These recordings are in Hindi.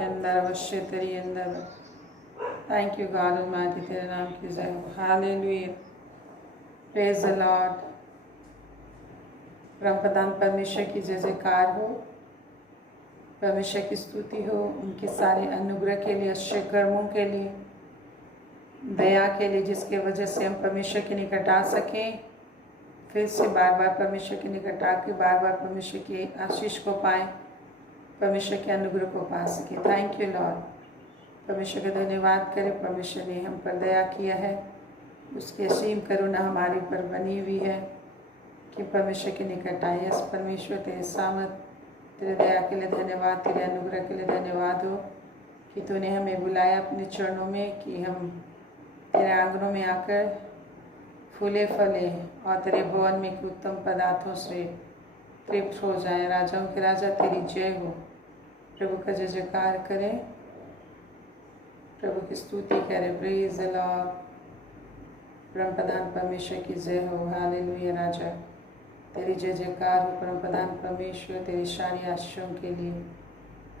के अंदर अवश्य तेरी अंदर। थैंक यू गॉड ऑलमाइटी, तेरे नाम की जय हो। Hallelujah, praise the Lord. परमप्रधान परमेश्वर की जय जयकार हो, परमेश्वर की स्तुति हो, उनके सारे अनुग्रह के लिए, अच्छे कर्मों के लिए, दया के लिए, जिसके वजह से हम परमेश्वर के निकट आ सकें, फिर से बार बार परमेश्वर के निकट आके बार बार परमेश्वर की आशीष को पाएं, परमेश्वर के अनुग्रह को पा सके। Thank you Lord. परमेश्वर का धन्यवाद करें, परमेश्वर ने हम पर दया किया है, उसकी असीम करुणा हमारे ऊपर बनी हुई है कि परमेश्वर के निकट आए। यस परमेश्वर, तेरे सामत, तेरे दया के लिए धन्यवाद, तेरे अनुग्रह के लिए धन्यवाद हो कि तूने हमें बुलाया अपने चरणों में, कि हम तेरे आंगनों में आकर फूले फले और तेरे भवन में के उत्तम पदार्थों से तृप्त हो जाए। राजाओं के राजा तेरी जय हो। प्रभु का जय जयकार करें, प्रभु की स्तुति करें। Praise the Lord. परमप्रधान परमेश्वर की जय हो। हालेलुया। राजा तेरी जय जयकार हो, परमप्रधान परमेश्वर, तेरी सारी आशीषों के लिए।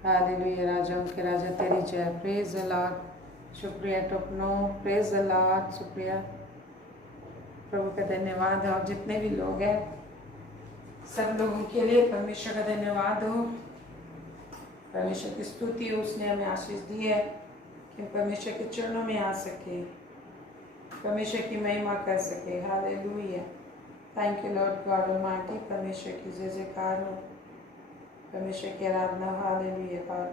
हालेलुया। राजाओं के राजा तेरी जय। Praise the Lord. शुक्रिया टोपनो। Praise the Lord. शुक्रिया, प्रभु का धन्यवाद है। और जितने भी लोग हैं सब लोगों के लिए परमेश्वर का धन्यवाद हो, परमेश्वर की स्तुति हो। उसने हमें आशीष दी है कि परमेश्वर के चरणों में आ सके, परमेश्वर की महिमा कर सके। Hallelujah. Thank you Lord God Almighty. परमेश्वर की जय जयकार हो, परमेश्वर की आराधना। Hallelujah God.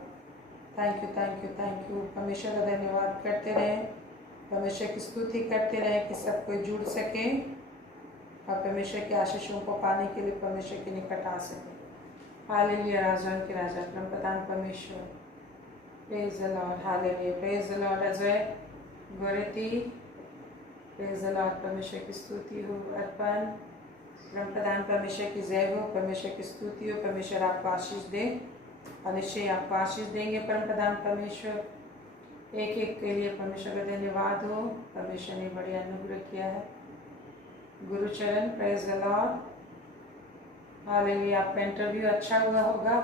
Thank you thank you thank you. परमेश्वर का धन्यवाद करते रहें, परमेश्वर की स्तुति करते रहें कि सब कोई जुड़ सके और परमेश्वर के आशीषों को पाने के लिए परमेश्वर के निकट आ सके। हालेलुया। राजाओं के राजा परमप्रधान परमेश्वर। Praise the Lord. Hallelujah. Praise the Lord. Ajay Goreti. Praise the Lord. परमेश्वर की स्तुति हो। अर्पण। परमप्रधान परमेश्वर की जय हो, परमेश्वर की स्तुति हो। परमेश्वर आपको आशीष दे और निश्चय आपको आशीष देंगे। परमप्रधान परमेश्वर एक एक के लिए परमेश्वर का धन्यवाद हो। परमेश्वर ने बड़ी अनुग्रह किया है। Gurucharan. Praise the Lord. Hallelujah. आपका इंटरव्यू अच्छा हुआ होगा।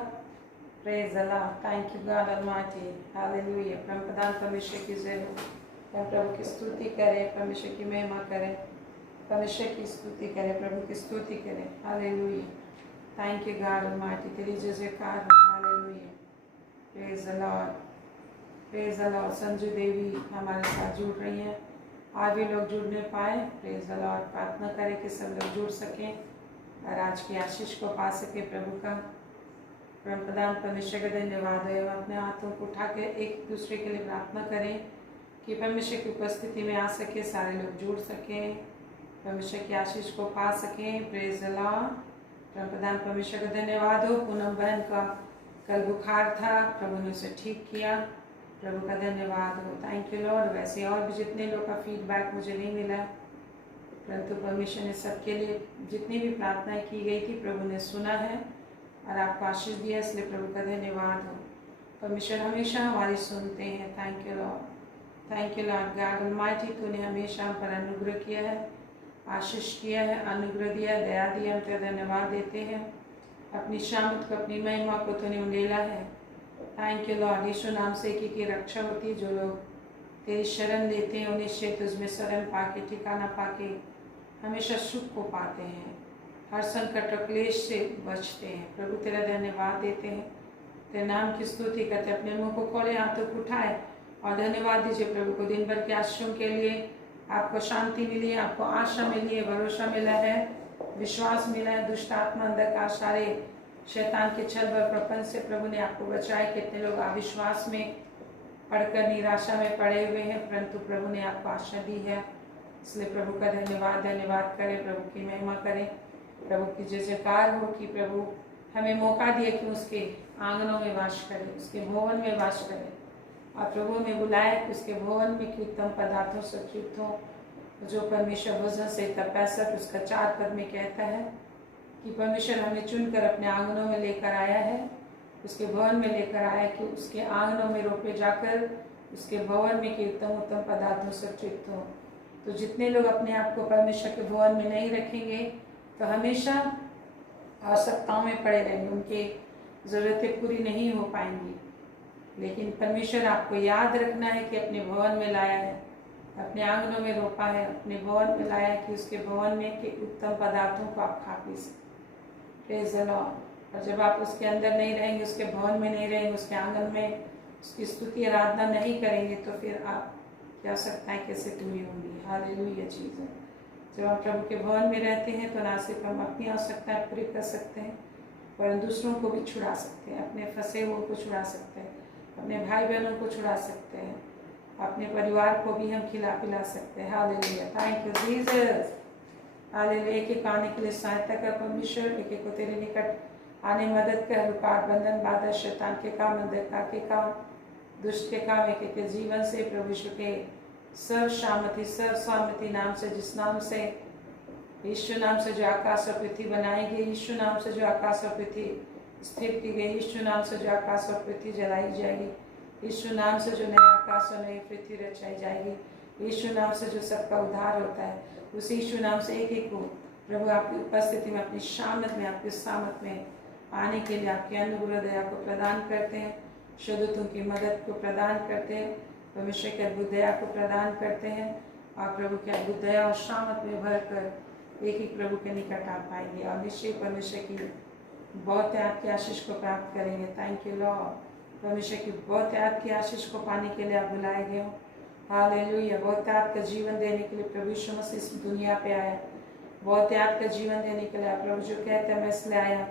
Praise the Lord. Thank you God almighty. Hallelujah. परमप्रधान परमेश्वर की जय हो। हम प्रभु की स्तुति करें, परमेश्वर की महिमा करें, परमेश्वर की स्तुति करें, प्रभु की स्तुति करें। Hallelujah. Thank you God Almighty. तेरी जय जयकार हो। Hallelujah. Praise the Lord. Praise the Lord. Sanju Devi हमारे साथ जुड़ रही हैं, आज भी लोग जुड़ने पाए। Praise the Lord. प्रार्थना करें कि सब लोग जुड़ सकें और आज की आशीष को पा सके प्रभु का। परमप्रधान परमेश्वर का धन्यवाद है। हम अपने हाथों को उठा के एक दूसरे के लिए प्रार्थना करें कि परमेश्वर की उपस्थिति में आ सके, सारे लोग जुड़ सकें, परमेश्वर की आशीष को पा सकें। Praise the Lord. परमप्रधान परमेश्वर का धन्यवाद हो। पूनम बहन का कल बुखार था, प्रभु ने उसे ठीक किया, प्रभु का धन्यवाद हो। Thank you Lord. वैसे और भी जितने लोग का फीडबैक मुझे नहीं मिला, परंतु परमेश्वर ने सबके लिए जितनी भी प्रार्थनाएं की गई थी प्रभु ने सुना है और आपको आशीष दिया, इसलिए प्रभु का धन्यवाद हो। परमेश्वर हमेशा हमारी सुनते हैं। Thank you Lord. Thank you Lord God almighty. तूने हमेशा हम पर अनुग्रह किया है, आशीष किया है, अनुग्रह दिया, दया दिया। हम तेरा धन्यवाद देते हैं। अपनी शामत को, अपनी महिमा को तूने उंडेला है। Thank you Lord. यीशु नाम से की रक्षा होती है। जो लोग तेरी शरण लेते हैं उन्हें निश्चय तुझमें शरण पाके, ठिकाना पाके हमेशा सुख को पाते हैं, हर संकट और क्लेश से बचते हैं। प्रभु तेरा धन्यवाद देते हैं, तेरे नाम की स्तुति करते हैं। अपने मुंह को खोले, हाथों को उठाए और धन्यवाद दीजिए प्रभु को दिन भर के आशीषों के लिए। आपको शांति मिली है, आपको आशा मिली है, भरोसा मिला है, विश्वास मिला है। दुष्ट आत्मा, अंधकार, सारे शैतान के छल व प्रपंच से प्रभु ने आपको बचाए। कितने लोग अविश्वास में पढ़कर निराशा में पड़े हुए हैं, परंतु प्रभु ने आपको आशा दी है, इसलिए प्रभु का धन्यवाद। धन्यवाद करें, प्रभु की महिमा करें, प्रभु की जय जयकार हो कि प्रभु हमें मौका दिया कि उसके आंगनों में वास करें, उसके भवन में वास करें। और प्रभु ने बुलाया कि उसके भवन में कि उत्तम पदार्थों से तृप्त हो। जो परमेश्वर भजन संहिता 65 उसका 4 पद में कहता है कि परमेश्वर हमें चुनकर अपने आंगनों में लेकर आया है, उसके भवन में लेकर आया कि उसके आंगनों में रोपे जाकर उसके भवन में कि उत्तम उत्तम पदार्थों से तृप्त हो। तो जितने लोग अपने आप को परमेश्वर के भवन में नहीं रखेंगे तो हमेशा आवश्यकताओं में पड़े रहेंगे, उनकी ज़रूरतें पूरी नहीं हो पाएंगी। लेकिन परमेश्वर आपको याद रखना है कि अपने भवन में लाया है, अपने आंगनों में रोपा है, अपने भवन में लाया है कि उसके भवन में के उत्तम पदार्थों को आप खा पी सकें। Praise the Lord. और जब आप उसके अंदर नहीं रहेंगे, उसके भवन में नहीं रहेंगे, उसके आंगन में उसकी स्तुति आराधना नहीं करेंगे, तो फिर आप क्या सकता है कैसे पूरी होंगी। हालेलुया चीज़। जब हम प्रभु के भवन में रहते हैं तो ना सिर्फ हम अपनी आवश्यकताएं पूरी कर सकते हैं, पर दूसरों को भी छुड़ा सकते हैं, अपने फंसे हुओं को छुड़ा सकते हैं, अपने भाई बहनों को छुड़ा सकते हैं, अपने परिवार को भी हम खिला पिला सकते हैं। Hallelujah, thank you Jesus. Hallelujah. एक एक आने के लिए सहायता कर परमेश्वर, एक एक को तेरे निकट आने मदद कर, रुकावट बंधन बाधा शैतान के काम, अंधकार के काम, दुष्ट के काम एक एक के जीवन से प्रभु के सर्व शामति नाम से, जिस नाम से यीशु नाम से जो आकाश और पृथ्वी बनाई गई, यीशु नाम से जो आकाश और पृथ्वी स्थिर की गई, यीशु नाम से जो आकाश और पृथ्वी जलाई जाएगी, यीशु नाम से जो नया आकाश और नई पृथ्वी रचाई जाएगी, यीशु नाम से जो सबका उद्धार होता है, उस यीशु नाम से एक एक को प्रभु आपकी उपस्थिति में, अपनी शामत में, आपकी सामत में आने के लिए आपके अनुग्रह दया को प्रदान करते हैं, शुद्धतों की मदद को प्रदान करते हैं, परमेश्वर के अद्भुत दया को प्रदान करते हैं, और प्रभु के अद्भुत दया और शामत में भर कर एक ही प्रभु के निकट आ पाएंगे और निश्चय परमेश्वर की बहुत याद की आशीष को प्राप्त करेंगे। Thank you Lord. परमेश्वर की बहुत याद की आशीष को पाने के लिए आप बुलाए गए हो। हालेलुया। बहुत याद का जीवन देने के लिए प्रभु यीशु मसीह इस दुनिया पे आया, बहुत याद का जीवन देने के लिए प्रभु जो कहते हैं मैं इसलिए आया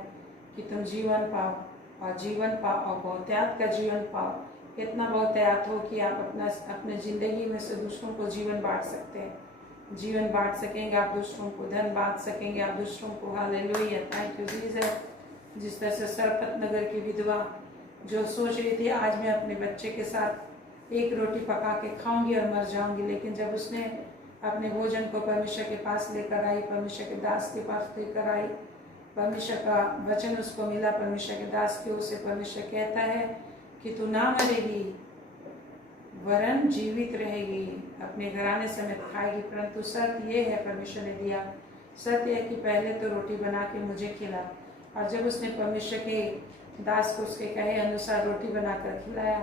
कि तुम जीवन पाओ और जीवन पाओ और बहुत याद का जीवन पाओ। इतना बहुत याद हो कि आप अपने ज़िंदगी में से दूसरों को जीवन बांट सकते हैं, जीवन बांट सकेंगे, आप दूसरों को धन बांट सकेंगे, आप दूसरों को। Hallelujah, thank you Jesus. जिस तरह से सरपत नगर की विधवा जो सोच रही थी आज मैं अपने बच्चे के साथ एक रोटी पका के खाऊंगी और मर जाऊंगी, लेकिन जब उसने अपने भोजन को परमेश्वर के पास लेकर आई, परमेश्वर के दास के पास लेकर आई, परमेश्वर का वचन उसको मिला, परमेश्वर के दास की ओर से परमेश्वर कहता है कि तू ना मरेगी वरन जीवित रहेगी, अपने घराने समेत खाएगी, परंतु शर्त ये है परमेश्वर ने दिया, शर्त यह कि पहले तो रोटी बना के मुझे खिला। और जब उसने परमेश्वर के दास को उसके कहे अनुसार रोटी बनाकर खिलाया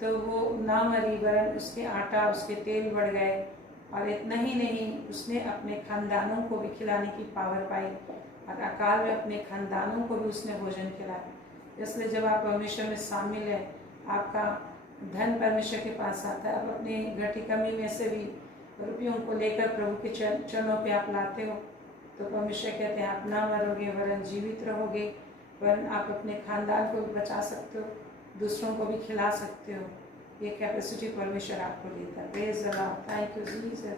तो वो ना मरी वरन उसके आटा उसके तेल बढ़ गए, और इतना ही नहीं उसने अपने खानदानों को भी खिलाने की पावर पाई, और अकाल में अपने खानदानों को भी उसने भोजन खिलाया। इसलिए जब आप परमेश्वर में शामिल है, आपका धन परमेश्वर के पास आता है, आप अपनी घटी कमी में से भी रुपयों को लेकर प्रभु के चरणों पे आप लाते हो, तो परमेश्वर कहते हैं आप ना मरोगे वरन जीवित रहोगे, वरन आप अपने खानदान को भी बचा सकते हो, दूसरों को भी खिला सकते हो। ये कैपेसिटी परमेश्वर आपको देता है। Praise the Lord, thank you Jesus.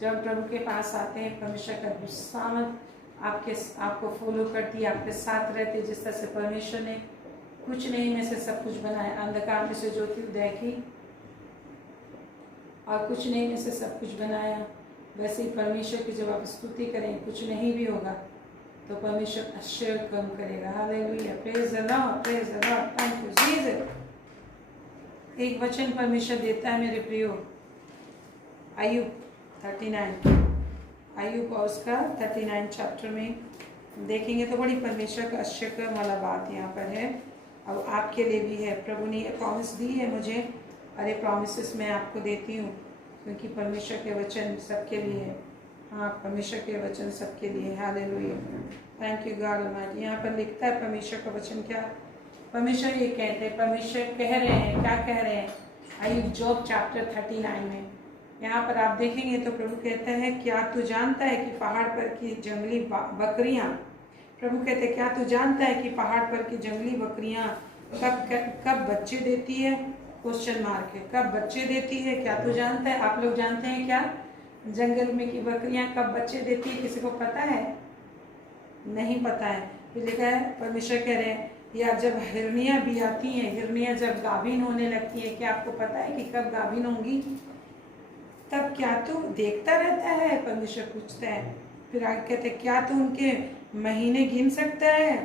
जब प्रभु के पास आते हैं, परमेश्वर का सामर्थ आपको फॉलो करती है, आपके साथ रहती है। जिस तरह से परमेश्वर ने कुछ नहीं में से सब कुछ बनाया, अंधकार में से ज्योति उदय की और कुछ नहीं में से सब कुछ बनाया, वैसे ही परमेश्वर की जब आप स्तुति करें कुछ नहीं भी होगा तो परमेश्वर आश्चर्य कम करेगा। Hallelujah, praise the Lord, praise the Lord, thank you Jesus. एक वचन परमेश्वर देता है मेरे प्रियो, अय्यूब 39, अय्यूब और उसका 39 चैप्टर में देखेंगे तो बड़ी परमेश्वर का आश्चर्य वाला बात यहाँ पर है, और आपके लिए भी है। प्रभु ने ये प्रॉमिस दी है मुझे, और ये प्रॉमिसेस मैं आपको देती हूँ, क्योंकि परमेश्वर के वचन सबके लिए है। हाँ, परमेश्वर के वचन सबके लिए। Hallelujah, thank you God almighty. यहाँ पर लिखता है परमेश्वर का वचन क्या, परमेश्वर ये कहते हैं, परमेश्वर कह रहे हैं, क्या कह रहे हैं, अय्यूब जॉब चैप्टर 39 में यहाँ पर आप देखेंगे तो प्रभु कहते हैं क्या तू जानता है कि पहाड़ पर की जंगली बकरियाँ, प्रभु कहते हैं क्या तू जानता है कि पहाड़ पर की जंगली बकरियाँ कब बच्चे देती है, क्वेश्चन मार्क है, कब बच्चे देती है, क्या तू जानता है। आप लोग जानते हैं क्या जंगल में की बकरियां कब बच्चे देती है, किसी को पता है? नहीं पता है। फिर लिखा है परमेश्वर कह रहे हैं या जब हिरनियां भी आती हैं, हिरनियां जब गाभिन होने लगती है, क्या आपको पता है कि कब गाभिन होंगी, तब क्या तू देखता रहता है, परमेश्वर पूछता है। फिर आगे कहते क्या तू उनके महीने गिन सकता है,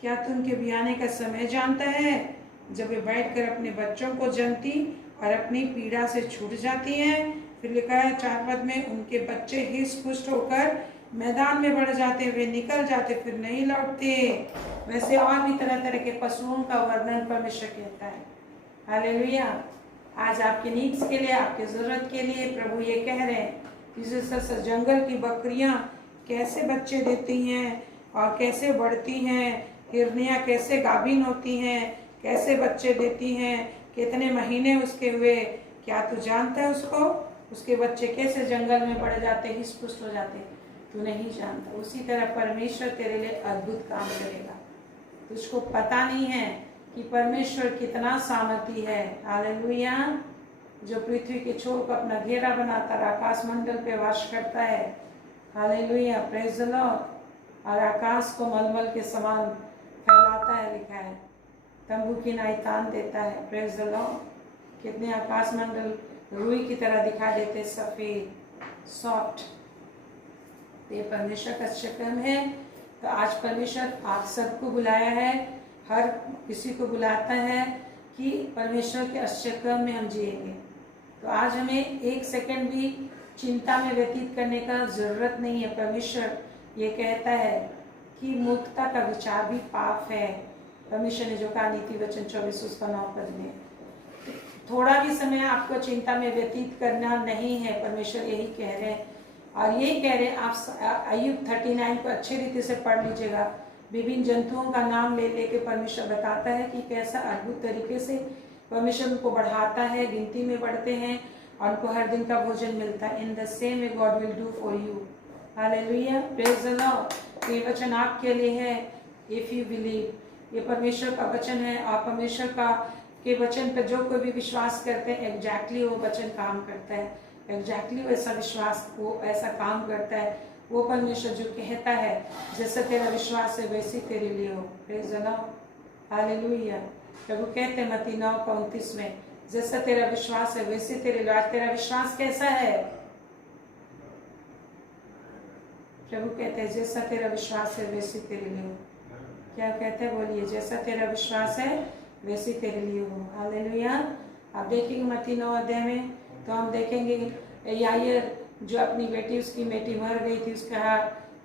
क्या तू उनके ब्याने का समय जानता है, जब वे बैठकर अपने बच्चों को जनती और अपनी पीड़ा से छूट जाती हैं। फिर लिखा है 4 पद में उनके बच्चे हिस्ट पुष्ट होकर मैदान में बढ़ जाते, वे निकल जाते फिर नहीं लौटते। वैसे और भी तरह तरह के पशुओं का वर्णन परमेश्वर कहता है। हालेलुया। आज आपके नीड्स के लिए, आपके ज़रूरत के लिए प्रभु ये कह रहे हैं, जैसे जंगल की बकरियां कैसे बच्चे देती हैं और कैसे बढ़ती हैं, हिरनियाँ कैसे गाभिन होती हैं, कैसे बच्चे देती हैं, कितने महीने उसके हुए, क्या तू जानता है उसको? उसके बच्चे कैसे जंगल में बढ़ जाते, हिस्ट पुष्ट हो जाते, तू नहीं जानता। उसी तरह परमेश्वर तेरे लिए अद्भुत काम करेगा। तुझको पता नहीं है कि परमेश्वर कितना सामर्थी है। हालेलुया। जो पृथ्वी के छोर को अपना घेरा बनाता है, आकाश मंडल पे वास करता है। Hallelujah, praise the Lord. और आकाश को मलमल के समान फैलाता है, लिखा है, तंबू की नाई तान देता है। Praise the Lord. कितने आकाश मंडल रुई की तरह दिखाई देते, सफेद सॉफ्ट। ये परमेश्वर का शक्ल है। तो आज परमेश्वर आप सबको बुलाया है, हर किसी को बुलाता है कि परमेश्वर के आश्चर्य में हम जिएंगे। तो आज हमें एक सेकंड भी चिंता में व्यतीत करने का जरूरत नहीं है। परमेश्वर ये कहता है कि मूर्खता का विचार भी पाप है। परमेश्वर ने जो कहा नीति वचन 24 उसका 9 पद में, थोड़ा भी समय आपको चिंता में व्यतीत करना नहीं है। परमेश्वर यही कह रहे हैं और यही कह रहे हैं। आप अय्यूब 39 को अच्छे रीति से पढ़ लीजिएगा। विभिन्न जंतुओं का नाम ले लेके परमेश्वर बताता है कि कैसा अद्भुत तरीके से परमेश्वर उनको बढ़ाता है, गिनती में बढ़ते हैं और उनको हर दिन का भोजन मिलता है। In the same way God will do for you. Hallelujah, praise the Lord. ये वचन आपके लिए है, इफ यू बिलीव। ये परमेश्वर का वचन है और परमेश्वर का के वचन पर जो कोई भी विश्वास करते हैं, एग्जैक्टली वो वचन काम करता है। एग्जैक्टली वैसा विश्वास वो ऐसा काम करता है। वो परमेश्वर जो कहता है, जैसा तेरा विश्वास है वैसे तेरे लिए हो। Praise the Lord, hallelujah. प्रभु कहते हैं मत्ती 9:29 में, जैसा तेरा विश्वास है वैसे तेरे लिए। आज तेरा विश्वास कैसा है? प्रभु कहते हैं जैसा तेरा विश्वास है वैसे तेरे लिए हो। क्या कहते हैं? बोलिए, जैसा तेरा विश्वास है वैसे तेरे लिए हो। हालेलुया। आप देखेंगे मत्ती 9 अध्याय में, तो हम देखेंगे यायर जो अपनी बेटी, उसकी बेटी मर गई थी, उसने कहा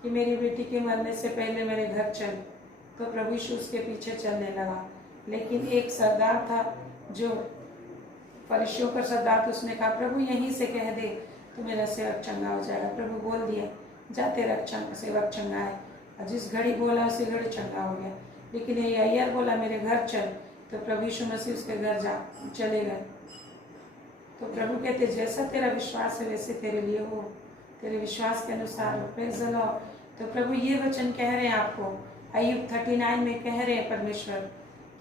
कि मेरी बेटी के मरने से पहले मेरे घर चल। तो प्रभु यीशु उसके पीछे चलने लगा। लेकिन एक सरदार था जो फरीसियों का सरदार, तो उसने कहा प्रभु यहीं से कह दे तो मेरा सेवक चंगा हो जाएगा। प्रभु बोल दिया, जा तेरा सेवक चंगा है। और जिस घड़ी बोला उसी घड़ी चंगा हो गया। लेकिन ये यायर बोला मेरे घर चल, तो प्रभु यीशु मसीह उसके घर जा चले गए। तो प्रभु कहते जैसा तेरा विश्वास है वैसे तेरे लिए हो, तेरे विश्वास के अनुसार हो। Praise the Lord. तो प्रभु ये वचन कह रहे हैं आपको, अय्यूब 39 में कह रहे हैं परमेश्वर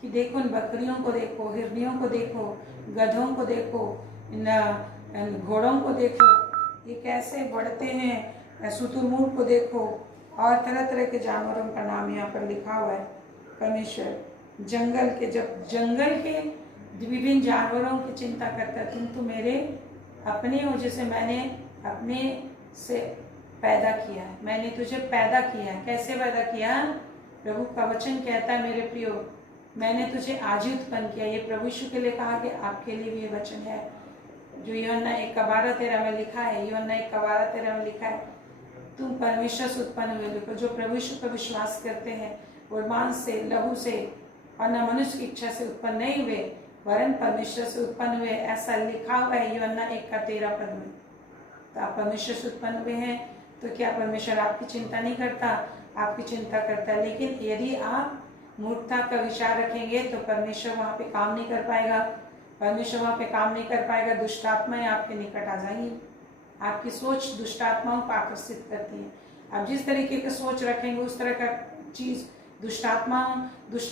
कि देखो इन बकरियों को देखो, हिरनियों को देखो, गधों को देखो, इन घोड़ों को देखो, ये कैसे बढ़ते हैं। शुतुरमुर्ग को देखो और तरह तरह के जानवरों का नाम यहाँ पर लिखा हुआ है। परमेश्वर जंगल के, जब जंगल के विभिन्न जानवरों की चिंता करता है, तुम तो मेरे अपने हो, जैसे मैंने अपने से पैदा किया है। मैंने तुझे पैदा किया है। कैसे पैदा किया? प्रभु का वचन कहता है मेरे प्रियो, मैंने तुझे आज ही उत्पन्न किया। ये प्रभु यीशु के लिए कहा कि आपके लिए भी ये वचन है जो यूहन्ना 1:12-13 में लिखा है। यूहन्ना 1:12-13 में लिखा है, तुम परमेश्वर से उत्पन्न हुए। देखो, जो प्रभु यीशु पर विश्वास करते हैं वो मांस से, लहू से और न मनुष्य की इच्छा से उत्पन्न नहीं हुए, वरन परमेश्वर से उत्पन्न हुए। ऐसा लिखा हुआ है यूहन्ना 1:13 में। तो आप परमेश्वर से उत्पन्न हुए हैं, तो क्या परमेश्वर आपकी चिंता नहीं करता? आपकी चिंता करता है। लेकिन यदि आप मूर्खता का विचार रखेंगे तो परमेश्वर वहाँ पे काम नहीं कर पाएगा। परमेश्वर वहाँ पे काम नहीं कर पाएगा। दुष्ट आत्माएं आपके निकट आ जाएंगी। आपकी सोच दुष्ट आत्माओं को आकर्षित करती है। आप जिस तरीके की सोच रखेंगे उस तरह का चीज दुष्ट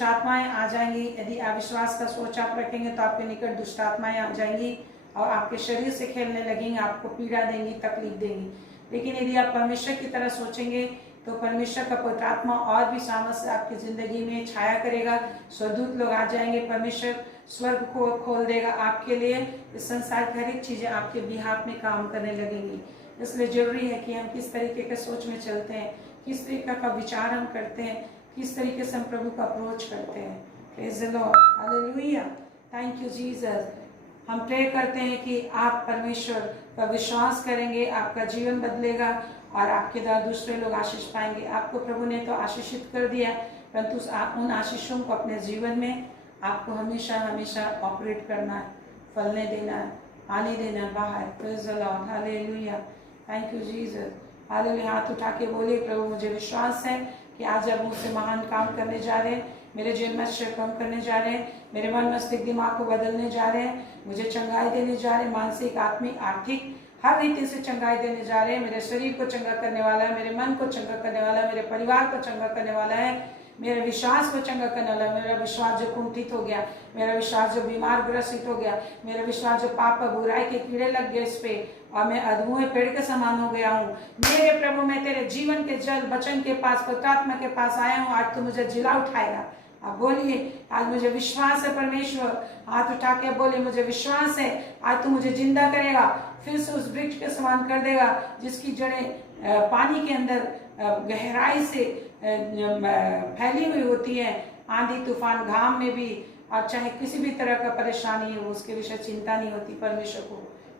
आत्माएं आ जाएंगी। यदि अविश्वास का सोच आप रखेंगे तो आपके निकट दुष्ट आत्माएं आ जाएंगी और आपके शरीर से खेलने लगेंगी, आपको पीड़ा देंगी, तकलीफ देंगी। लेकिन यदि आप परमेश्वर की तरह सोचेंगे तो परमेश्वर का पवित्र आत्मा और भी सामर्थ्य से आपकी जिंदगी में छाया करेगा। स्वदूत लोग आ जाएंगे, परमेश्वर स्वर्ग को खोल देगा आपके लिए। इस संसार की हर एक चीजें आपके बिहाफ में काम करने लगेंगी। इसलिए जरूरी है कि हम किस तरीके के सोच में चलते हैं, किस तरीके का विचार हम करते हैं, किस तरीके से हम प्रभु का अप्रोच करते हैं। Praise the Lord, hallelujah, thank you Jesus. हम प्रे करते हैं कि आप परमेश्वर का विश्वास करेंगे, आपका जीवन बदलेगा और आपके द्वारा दूसरे लोग आशीष पाएंगे। आपको प्रभु ने तो आशीषित कर दिया, परंतु उन आशीषों को अपने जीवन में आपको हमेशा हमेशा ऑपरेट करना है, फलने देना है, आने देना है बाहर। Praise the Lord, hallelujah, thank you Jesus, hallelujah. हाथ उठा के बोलिए, प्रभु मुझे विश्वास है कि आज आप मुझसे महान काम करने जा रहे हैं, मेरे जेल में मच्छर कम करने जा रहे हैं, मेरे मन मस्तिष्क दिमाग को बदलने जा रहे हैं, मुझे चंगाई देने जा रहे हैं, मानसिक आत्मिक आर्थिक हर रीति से चंगाई देने जा रहे हैं। मेरे शरीर को चंगा करने वाला है, मेरे मन को चंगा करने वाला है, मेरे परिवार को चंगा करने वाला है, मेरे विश्वास को चंगा करने वाला है। मेरा विश्वास जो कुंठित हो गया, मेरा विश्वास जो बीमार ग्रसित हो गया, मेरा विश्वास जो पाप बुराई के कीड़े लग गए इस पे, और मैं अधमुए पेड़ के समान हो गया हूँ। मेरे प्रभु, मैं तेरे जीवन के जल वचन के पास, पवित्र आत्मा के पास आया हूँ। आज तू मुझे जिला उठाएगा। आप बोलिए, आज मुझे विश्वास है परमेश्वर। हाथ उठा के बोले, मुझे विश्वास है आज तू मुझे जिंदा करेगा, फिर से उस वृक्ष के समान कर देगा जिसकी जड़ें पानी के अंदर गहराई से फैली हुई होती है। आंधी तूफान घाम में भी, और चाहे किसी भी तरह का परेशानी हो, उसके विषय चिंता नहीं होती परमेश्वर को,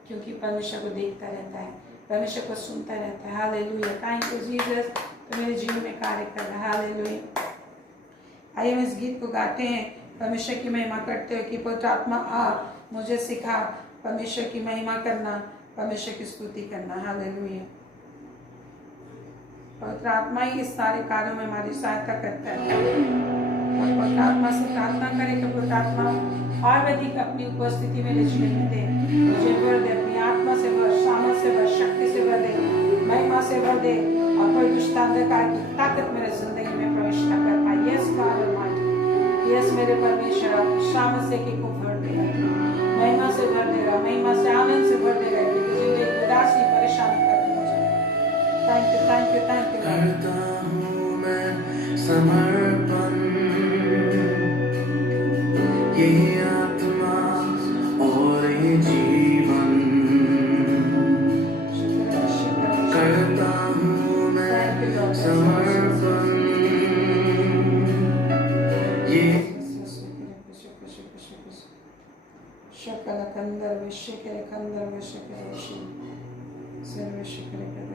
क्योंकि परमेश्वर को देखता रहता है, परमेश्वर को सुनता रहता है। हालेलुया, थैंक यू जीसस, तो मेरे जीवन में कार्य कर रहा है। हालेलुया। आइए हम इस गीत को गाते हैं, परमेश्वर की महिमा करते हुए कि पवित्र आत्मा आ, मुझे सिखा परमेश्वर की महिमा करना, परमेश्वर की स्तुति करना। हालेलुया। पवित्र आत्मा ही इस सारे कार्यों में हमारी सहायता करता है। और पवित्र आत्मा से प्रार्थना करें कि पवित्र आत्मा और अधिक अपनी उपस्थिति में लेने दे, मुझे भर दे, अपनी आत्मा से भर, सामर्थ से भर, शक्ति से भर दे, महिमा से भर दे, और कोई दुष्ट अंधकार की ताकत मेरे जिंदगी में प्रवेश न कर पाए। यस गॉड ऑलमाइटी, यस मेरे परमेश्वर, अपनी सामर्थ से को भर देगा, महिमा से भर देगा, महिमा से आनंद से भर देगा, क्योंकि जिंदगी उदासी परेशानी करती मुझे। Thank you, thank you, thank you. करता हूँ मैं समर्पण, ये आत्मा और ये जीवन, करता हूँ मैं समर्पण, ये शकल कंदर विश्व के कंदर विश्व के विश्व सर्व शिखर के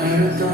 करता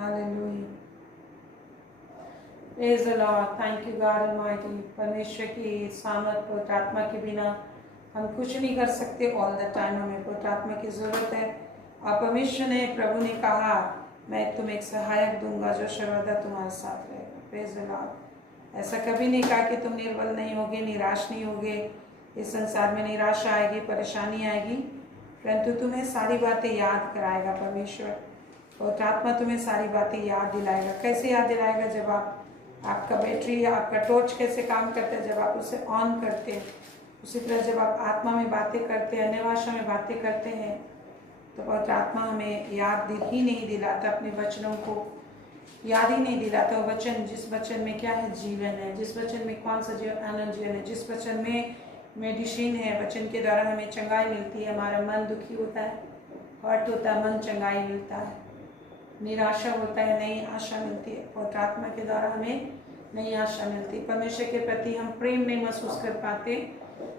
hallelujah. Praise the Lord. Thank you God Almighty. परमेश्वर की सामर्थ पवित्र आत्मा के बिना हम कुछ नहीं कर सकते। ऑल द टाइम हमें पवित्र आत्मा की जरूरत है। और परमेश्वर ने, प्रभु ने कहा, मैं तुम्हें एक सहायक दूंगा जो सर्वदा तुम्हारे साथ रहेगा। Praise the Lord. ऐसा कभी नहीं कहा कि तुम निर्बल नहीं होगे, निराश नहीं होगे। इस संसार में निराशा आएगी, परेशानी आएगी, परंतु तुम्हें सारी बातें याद कराएगा परमेश्वर। पवित्र आत्मा तुम्हें सारी बातें याद दिलाएगा। कैसे याद दिलाएगा? जब आपका बैटरी या आपका टॉर्च कैसे काम करता है, जब आप उसे ऑन करते हैं। उसी तरह जब आप आत्मा में बातें करते हैं, अन्य भाषा में बातें करते हैं, तो पवित्र आत्मा हमें याद ही नहीं दिलाता, अपने वचनों को याद ही नहीं दिलाता। वो वचन, जिस वचन में क्या है? जीवन है। जिस वचन में कौन सा जीवन? आनंद जीवन है। जिस वचन में मेडिसिन है, वचन के द्वारा हमें चंगाई मिलती है। हमारा मन दुखी होता है, हर्ट होता है, मन चंगाई मिलता है। निराशा होता है, नई आशा मिलती है। पवित्र आत्मा के द्वारा हमें नई आशा मिलती है। परमेश्वर के प्रति हम प्रेम नहीं महसूस कर पाते।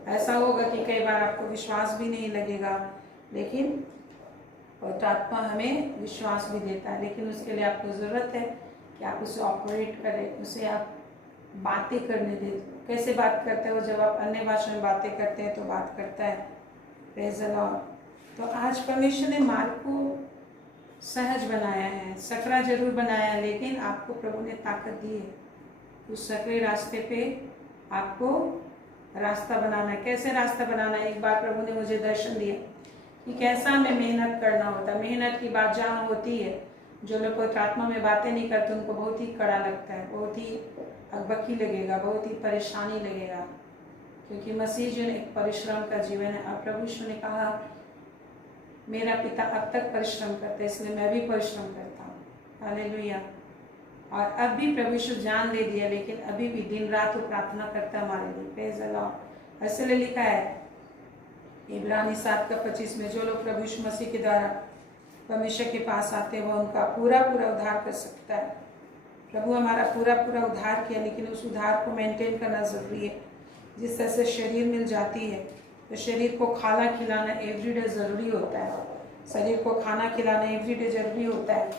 ऐसा होगा कि कई बार आपको विश्वास भी नहीं लगेगा, लेकिन पवित्र आत्मा हमें विश्वास भी देता है। लेकिन उसके लिए आपको ज़रूरत है कि आप उसे ऑपरेट करें, उसे आप बातें करने दें। कैसे बात करते हो? जब आप अन्य भाषा में बातें करते हैं तो बात करता है। Praise the Lord. तो आज परमेश्वर ने मार्ग को सहज बनाया है, सकरा जरूर बनाया, लेकिन आपको प्रभु ने ताकत दी है उस सकरे रास्ते पे आपको रास्ता बनाना है। कैसे रास्ता बनाना है? एक बार प्रभु ने मुझे दर्शन दिया कि कैसा हमें मेहनत करना होता है। मेहनत की बात जहाँ होती है, जो लोग पवित्र आत्मा में बातें नहीं करते उनको बहुत ही कड़ा लगता है, बहुत ही अकबकी लगेगा, बहुत ही परेशानी लगेगा, क्योंकि मसीह जीवन एक परिश्रम का जीवन है। और प्रभु यीशु ने कहा, मेरा पिता अब तक परिश्रम करता है, इसलिए मैं भी परिश्रम करता हूँ। हालेलुया। और अब भी प्रभु यीशु जान दे दिया, लेकिन अभी भी दिन रात वो प्रार्थना करता है हमारे लिए। Praise the Lord. इसलिए लिखा है इब्रानी 7:25 में, जो लोग प्रभु यीशु मसीह के द्वारा परमेश्वर के पास आते हैं, वो उनका पूरा उद्धार कर सकता है। प्रभु हमारा पूरा उद्धार किया, लेकिन उस उद्धार को मेंटेन करना ज़रूरी है। जिस तरह से शरीर मिल जाती है, तो शरीर को खाना खिलाना एवरीडे ज़रूरी होता है। शरीर को खाना खिलाना एवरीडे ज़रूरी होता है।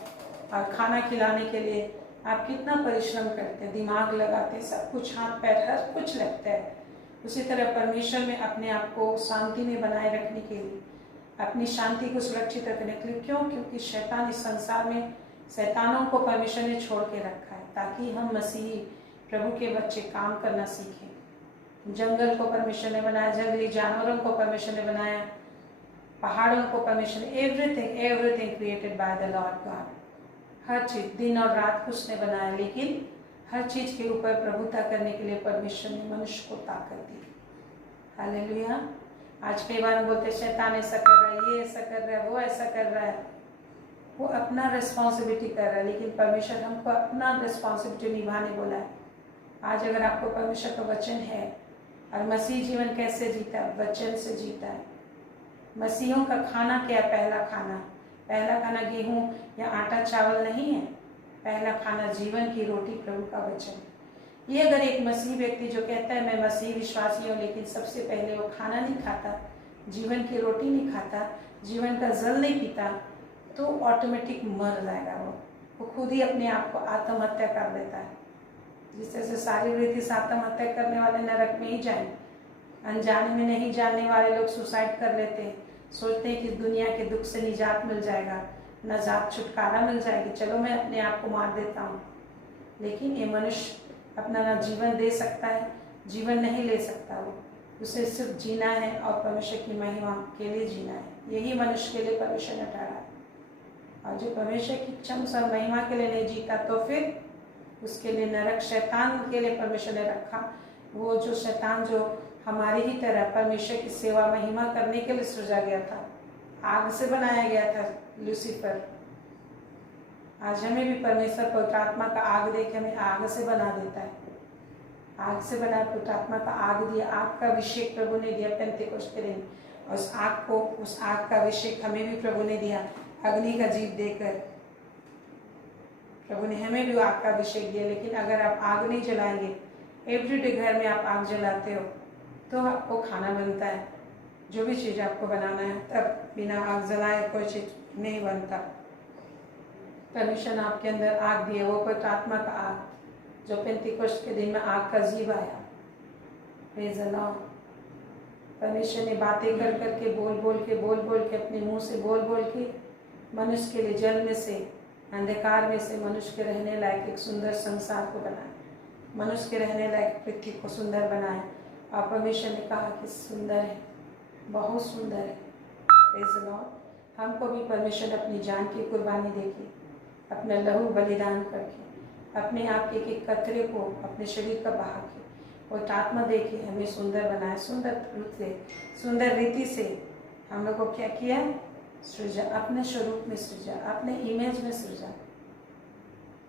और खाना खिलाने के लिए आप कितना परिश्रम करते हैं, दिमाग लगाते हैं, सब कुछ, हाथ पैर हर कुछ लगता है। उसी तरह परमेश्वर में अपने आप को शांति में बनाए रखने के लिए, अपनी शांति को सुरक्षित रखने के लिए, क्यों? क्योंकि शैतान इस संसार में, शैतानों को परमेश्वर ने छोड़ के रखा है ताकि हम मसीही प्रभु के बच्चे काम करना सीखें। जंगल को परमेश्वर ने बनाया, जंगली जानवरों को परमेश्वर ने बनाया, पहाड़ों को परमेश्वर ने, everything created by the Lord God. हर चीज, दिन और रात को उसने बनाया, लेकिन हर चीज के ऊपर प्रभुता करने के लिए परमेश्वर ने मनुष्य को ताकत दी। हालेलुया। आज कई बार हम बोलते हैं शैतान ऐसा कर रहा है, ये ऐसा कर रहा है, वो ऐसा कर रहा है। वो अपना रिस्पॉन्सिबिलिटी कर रहा है, लेकिन परमेश्वर हमको अपना रिस्पॉन्सिबिलिटी निभाने बोला है। आज अगर आपको परमेश्वर का वचन है, और मसीह जीवन कैसे जीता है? वचन से जीता है। मसीहों का खाना क्या है? पहला खाना गेहूं या आटा चावल नहीं है। पहला खाना जीवन की रोटी, प्रभु का वचन। ये अगर एक मसीह व्यक्ति जो कहता है मैं मसीह विश्वासी हूँ, लेकिन सबसे पहले वो खाना नहीं खाता, जीवन की रोटी नहीं खाता, जीवन का जल नहीं पीता, तो ऑटोमेटिक मर जाएगा। वो खुद ही अपने आप को आत्महत्या कर लेता है। जिस तरह से शारीरिक रीति से आत्महत्या करने वाले नरक में ही जाए, अनजाने में नहीं जानने वाले लोग सुसाइड कर लेते हैं, सोचते हैं कि दुनिया के दुख से निजात मिल जाएगा, नजात छुटकारा मिल जाएगी, चलो मैं अपने आप को मार देता हूँ। लेकिन ये मनुष्य अपना ना जीवन दे सकता है, जीवन नहीं ले सकता। वो उसे सिर्फ जीना है और परमेश्वर की महिमा के लिए जीना है। यही मनुष्य के लिए परमेश्वर ने ठहरा है। और जो परमेश्वर की इच्छा अनुसार महिमा के लिए नहीं जीता, तो फिर उसके लिए नरक, शैतान के लिए परमेश्वर ने रखा। वो जो शैतान जो हमारी ही तरह परमेश्वर की सेवा महिमा करने के लिए सृजा गया था, आग से बनाया गया था लूसीफर। आज हमें भी परमेश्वर पवित्र आत्मा का आग दे के हमें आग से बना देता है। आग से बना पवित्र आत्मा का आग दिया, आग का अभिषेक प्रभु ने दिया पेंतेकोस्त के दिन। और उस आग का अभिषेक हमें भी प्रभु ने दिया, अग्नि का जीव देकर प्रभु ने हमें भी आग का अभिषेक दिया। लेकिन अगर आप आग नहीं जलाएंगे, एवरीडे घर में आप आग जलाते हो, तो आपको खाना बनता है, जो भी चीज़ आपको बनाना है, तब बिना आग जलाए कोई चीज़ नहीं बनता। परमेश्वर ने आपके अंदर आग दी है, वो पवित्र आत्मा का आग जो पेंतिकोस्त के दिन में आग का जीव आया। Praise the Lord. परमेश्वर ने बातें कर करके बोल बोल के अपने मुंह से बोल के मनुष्य के लिए जल में से, अंधकार में से मनुष्य के रहने लायक एक सुंदर संसार को बनाया, मनुष्य के रहने लायक पृथ्वी को सुंदर बनाया। और परमेश्वर ने कहा कि सुंदर है, बहुत सुंदर है। Praise the Lord. हमको भी परमेश्वर ने अपनी जान की कुर्बानी देके, अपना लहू बलिदान करके, अपने आप के एक कतरे को अपने शरीर का बहा के, और आत्मा दे के हमें सुंदर बनाया, सुंदर रूप से, सुंदर रीति से हम लोग को क्या किया? सृजा, अपने स्वरूप में सृजा, अपने इमेज में सृजा।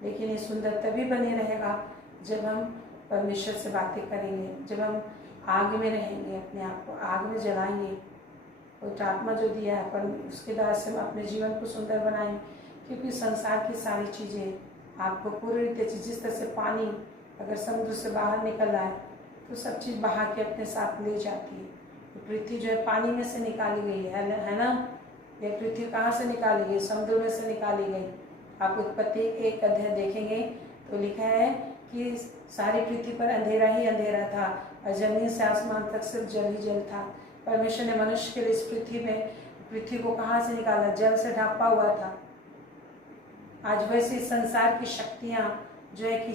लेकिन ये सुंदर तभी बने रहेगा जब हम परमेश्वर से बातें करेंगे, जब हम आग में रहेंगे, अपने आप को आग में जलाएंगे। और आत्मा जो दिया है पर उसके द्वारा से हम अपने जीवन को सुंदर बनाएंगे। क्योंकि संसार की सारी चीज़ें आपको पूरी रीति से, जिस तरह से पानी अगर समुद्र से बाहर निकल आए तो सब चीज़ बहा के अपने साथ ले जाती है। तो पृथ्वी जो है पानी में से निकाली गई है ना। ये पृथ्वी कहाँ से निकाली गई? समुद्र में से निकाली गई। आप उत्पत्ति 1 अध्याय देखेंगे तो लिखा है कि सारी पृथ्वी पर अंधेरा ही अंधेरा था और जमीन से आसमान तक सिर्फ जल ही जल था। परमेश्वर ने मनुष्य के लिए इस पृथ्वी को कहाँ से निकाला? जल से ढापा हुआ था। आज वैसे संसार की शक्तियाँ जो है कि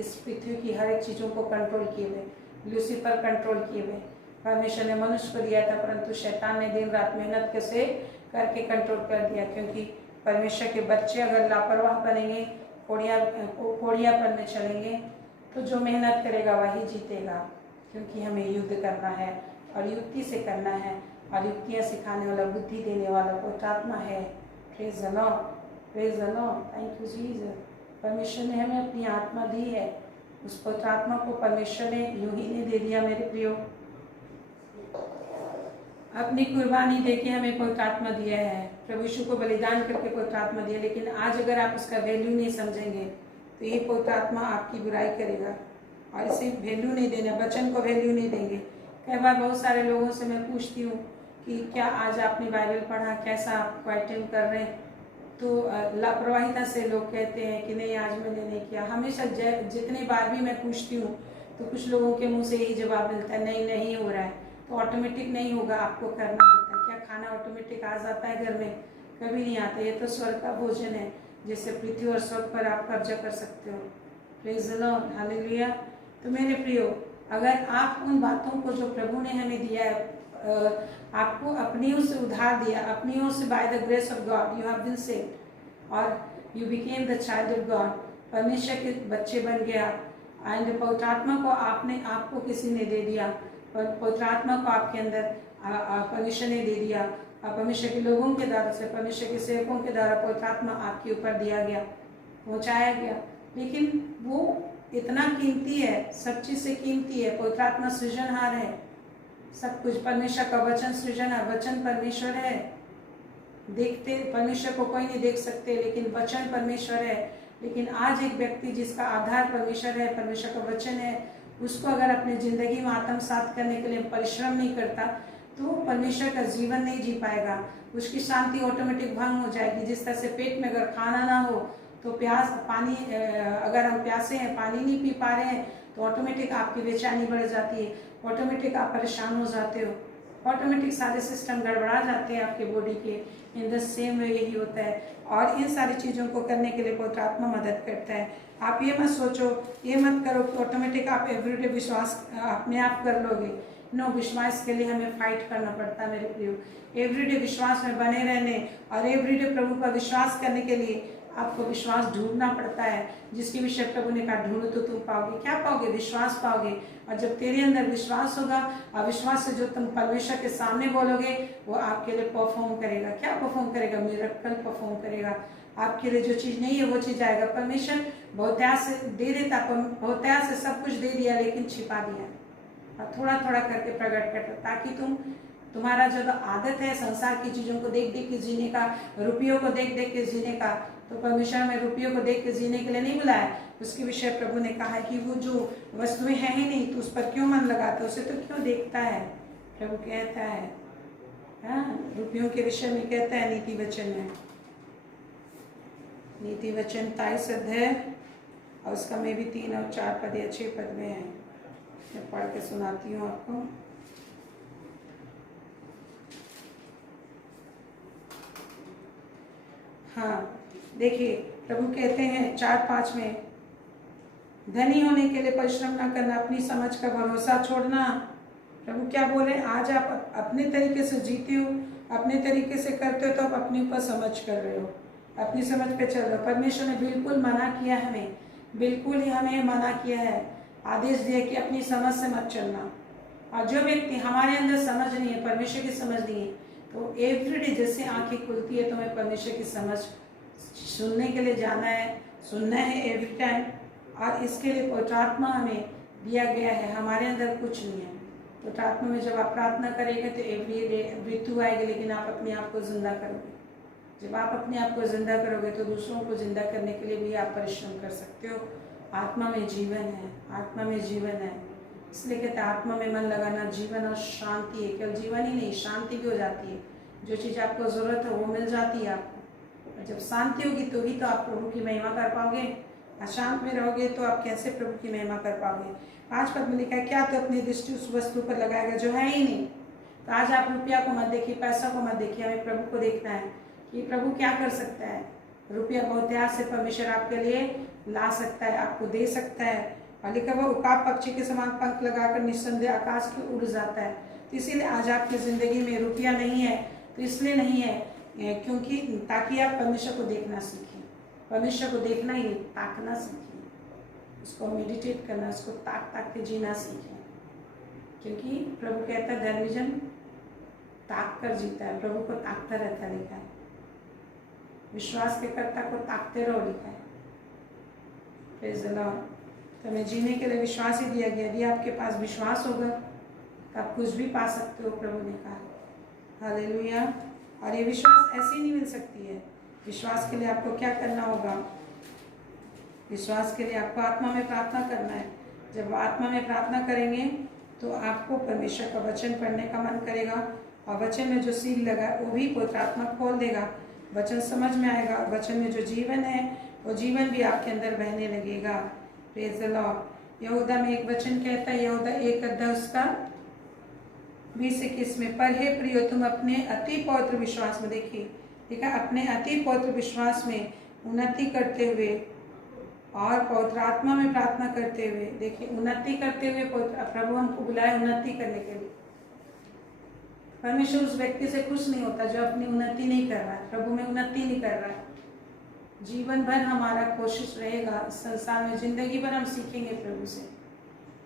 इस पृथ्वी की हर एक चीज़ों को कंट्रोल किए हुए, लूसीफर कंट्रोल किए हुए। परमेश्वर ने मनुष्य को दिया था, परंतु शैतान ने दिन रात मेहनत कैसे करके कंट्रोल कर दिया। क्योंकि परमेश्वर के बच्चे अगर लापरवाह बनेंगे, कोड़ियापन में चलेंगे, तो जो मेहनत करेगा वही जीतेगा। क्योंकि हमें युद्ध करना है और युक्ति से करना है, और युक्तियाँ सिखाने वाला, बुद्धि देने वाला पवित्र आत्मा है। Praise the Lord, praise the Lord, thank you Jesus. परमेश्वर ने हमें अपनी आत्मा दी है। उस पवित्र आत्मा को परमेश्वर ने यूं ही नहीं दे दिया मेरे प्रियो, अपनी कुर्बानी देके हमें पवित्र आत्मा दिया है। प्रभु यीशु को बलिदान करके पवित्र आत्मा दिया। लेकिन आज अगर आप उसका वैल्यू नहीं समझेंगे तो ये पवित्र आत्मा आपकी बुराई करेगा और इसे वैल्यू नहीं देना, वचन को वैल्यू नहीं देंगे। कई बार बहुत सारे लोगों से मैं पूछती हूँ कि क्या आज आपने बाइबल पढ़ा, कैसा आप क्वाइटिंग कर रहे हैं? तो लापरवाहिता से लोग कहते हैं कि नहीं आज मैंने नहीं किया। हमेशा जितनी बार भी मैं पूछती हूँ तो कुछ लोगों के मुंह से यही जवाब मिलता है, नहीं हो रहा है। तो ऑटोमेटिक नहीं होगा, आपको करना होता है। क्या खाना ऑटोमेटिक आ जाता है घर में? कभी नहीं आता। ये तो स्वर्ग का भोजन है जिससे पृथ्वी और स्वर्ग पर आप कब्जा कर सकते हो। Praise the Lord, hallelujah. तो मेरे प्रियो, अगर आप उन बातों को जो प्रभु ने हमें दिया है, आपको अपनी ओर से उधार दिया, अपनी ओर से by the grace of God you have been saved और you became the child of God, परमेश्वर के बच्चे बन गया। एंड पवित्र आत्मा को आपको किसी ने दे दिया, पवित्र आत्मा को आपके अंदर परमेश्वर ने दे दिया। परमेश्वर के लोगों के द्वारा से, परमेश्वर के सेवकों के द्वारा पवित्र आत्मा आपके ऊपर दिया गया, पहुँचाया गया। लेकिन वो इतना कीमती है, सब चीज़ से कीमती है। पवित्र आत्मा सृजनहार है, सब कुछ परमेश्वर का वचन सृजन है। वचन परमेश्वर है। देखते परमेश्वर को कोई नहीं देख सकते, लेकिन वचन परमेश्वर है। लेकिन आज एक व्यक्ति जिसका आधार परमेश्वर है, परमेश्वर का वचन है, उसको अगर अपनी जिंदगी में आत्मसात करने के लिए परिश्रम नहीं करता तो परमेश्वर का जीवन नहीं जी पाएगा। उसकी शांति ऑटोमेटिक भंग हो जाएगी। जिस तरह से पेट में अगर खाना ना हो तो पानी अगर हम प्यासे हैं, पानी नहीं पी पा रहे हैं, तो ऑटोमेटिक आपकी बेचैनी बढ़ जाती है, ऑटोमेटिक आप परेशान हो जाते हो, ऑटोमेटिक सारे सिस्टम गड़बड़ा जाते हैं आपके बॉडी के। इन द सेम वे यही होता है। और इन सारी चीज़ों को करने के लिए पवित्र आत्मा मदद करता है। आप ये मत सोचो, ये मत करो कि ऑटोमेटिक आप एवरीडे विश्वास अपने आप कर लोगे। नो, विश्वास के लिए हमें फाइट करना पड़ता है मेरे प्रियो। एवरीडे विश्वास में बने रहने और एवरीडे प्रभु पर विश्वास करने के लिए आपको विश्वास ढूंढना पड़ता है। जिसके विषय प्रभु ने कहा ढूंढो तो तुम पाओगे। क्या पाओगे? विश्वास पाओगे। और जब तेरे अंदर विश्वास होगा और विश्वास से जो तुम परमेश्वर के सामने बोलोगे वो आपके लिए परफॉर्म करेगा। क्या परफॉर्म करेगा? मिरेकल परफॉर्म करेगा। आपके लिए जो चीज़ नहीं है वो चीज़ आएगा। परमेश्वर बहुतायत से दे देता, बहुतायत से सब कुछ दे दिया, लेकिन छिपा दिया और थोड़ा थोड़ा करके प्रकट करता, ताकि तुम्हारा जो आदत है संसार की चीज़ों को देख देख के जीने का, रुपयों को देख देख के जीने का, तो परमेश्वर में रुपयों को देख के जीने के लिए नहीं बुलाया। उसके विषय प्रभु ने कहा कि वो जो वस्तुएं हैं ही नहीं तो उस पर क्यों मन लगाता, उसे तो क्यों देखता है। प्रभु कहता है, हाँ, रुपयों के विषय में कहता है नीति वचन में, नीति वचन 23 अध्याय और उसका में भी 3 और 4 पद या 6 पद में है। मैं पढ़ के सुनाती हूँ आपको। हाँ देखिए, प्रभु कहते हैं 4-5 में, धनी होने के लिए परिश्रम ना करना, अपनी समझ का भरोसा छोड़ना। प्रभु क्या बोले, आज आप अपने तरीके से जीते हो, अपने तरीके से करते हो, तो आप अपने ऊपर समझ कर रहे हो, अपनी समझ पे चल रहे हो। परमेश्वर ने बिल्कुल मना किया है हमें, बिल्कुल ही हमें मना किया है, आदेश दिया कि अपनी समझ से मत चलना। और जो व्यक्ति हमारे अंदर समझ नहीं है, परमेश्वर की समझ नहीं है, तो एवरीडे जैसे आंखें खुलती है तो हमें परमेश्वर की समझ सुनने के लिए जाना है, सुनना है एवरी टाइम। और इसके लिए पवित्र आत्मा हमें दिया गया है, हमारे अंदर कुछ नहीं है। पवित्र आत्मा में जब आप प्रार्थना करेंगे तो एवरी डे मृत्यु आएगी, लेकिन आप अपने आप को जिंदा करोगे। जब आप अपने आप को जिंदा करोगे तो दूसरों को जिंदा करने के लिए भी आप परिश्रम कर सकते हो। आत्मा में जीवन है, आत्मा में जीवन है। इसलिए कहते हैं आत्मा में मन लगाना जीवन और शांति है। केवल जीवन ही नहीं, शांति भी हो जाती है। जो चीज़ आपको ज़रूरत है वो मिल जाती है आपको। और जब शांति होगी तो ही तो आप प्रभु की महिमा कर पाओगे। अशांत में रहोगे तो आप कैसे प्रभु की महिमा कर पाओगे। 5 पद में लिखा है, क्या तो अपनी दृष्टि उस वस्तु पर लगाएगा जो है ही नहीं। तो आज आप रुपया को मत देखिए, पैसा को मत देखिए, हमें प्रभु को देखना है कि प्रभु क्या कर सकता है। रुपया बहुत ध्यान से परमेश्वर आपके लिए ला सकता है, आपको दे सकता है। और लिखा हुआ, उकाब पक्षी के समान पंख लगाकर निस्संदेह आकाश की उड़ जाता है। तो इसीलिए आज आपकी जिंदगी में रुपया नहीं है, तो इसलिए नहीं है क्योंकि ताकि आप परमेश्वर को देखना सीखें। परमेश्वर को देखना ही, ताकना सीखें, उसको मेडिटेट करना, उसको ताक ताक के जीना सीखें। क्योंकि प्रभु कहता है धर्मीजन ताक कर जीता है, प्रभु को ताकता रहता है, लिखा है। विश्वास के कर्ता को ताकते रहो, लिखा है। Praise the Lord. तो हमें जीने के लिए विश्वास ही दिया गया। यदि आपके पास विश्वास होगा तो आप कुछ भी पा सकते हो, प्रभु ने कहा। हालेलुया। और ये विश्वास ऐसी नहीं मिल सकती है। विश्वास के लिए आपको क्या करना होगा? विश्वास के लिए आपको आत्मा में प्रार्थना करना है। जब आत्मा में प्रार्थना करेंगे तो आपको परमेश्वर का वचन पढ़ने का मन करेगा, और वचन में जो सील लगा वो भी पवित्र आत्मा खोल देगा। वचन समझ में आएगा, वचन में जो जीवन है वो जीवन भी आपके अंदर बहने लगेगा। Praise the Lord. यहूदा में एक वचन कहता है, यहूदा 1 अध्याय उसका 20-21 में, पर हे प्रियो तुम अपने अति पवित्र विश्वास में, देखिए देखा, अपने अति पवित्र विश्वास में उन्नति करते हुए और पवित्र आत्मा में प्रार्थना करते हुए, देखिए उन्नति करते हुए, प्रभु हमको बुलाए उन्नति करने के लिए। परमेश्वर उस व्यक्ति से खुश नहीं होता जो अपनी उन्नति नहीं कर रहा है, प्रभु में उन्नति नहीं कर रहा है। जीवन भर हमारा कोशिश रहेगा, संसार में जिंदगी भर हम सीखेंगे प्रभु से,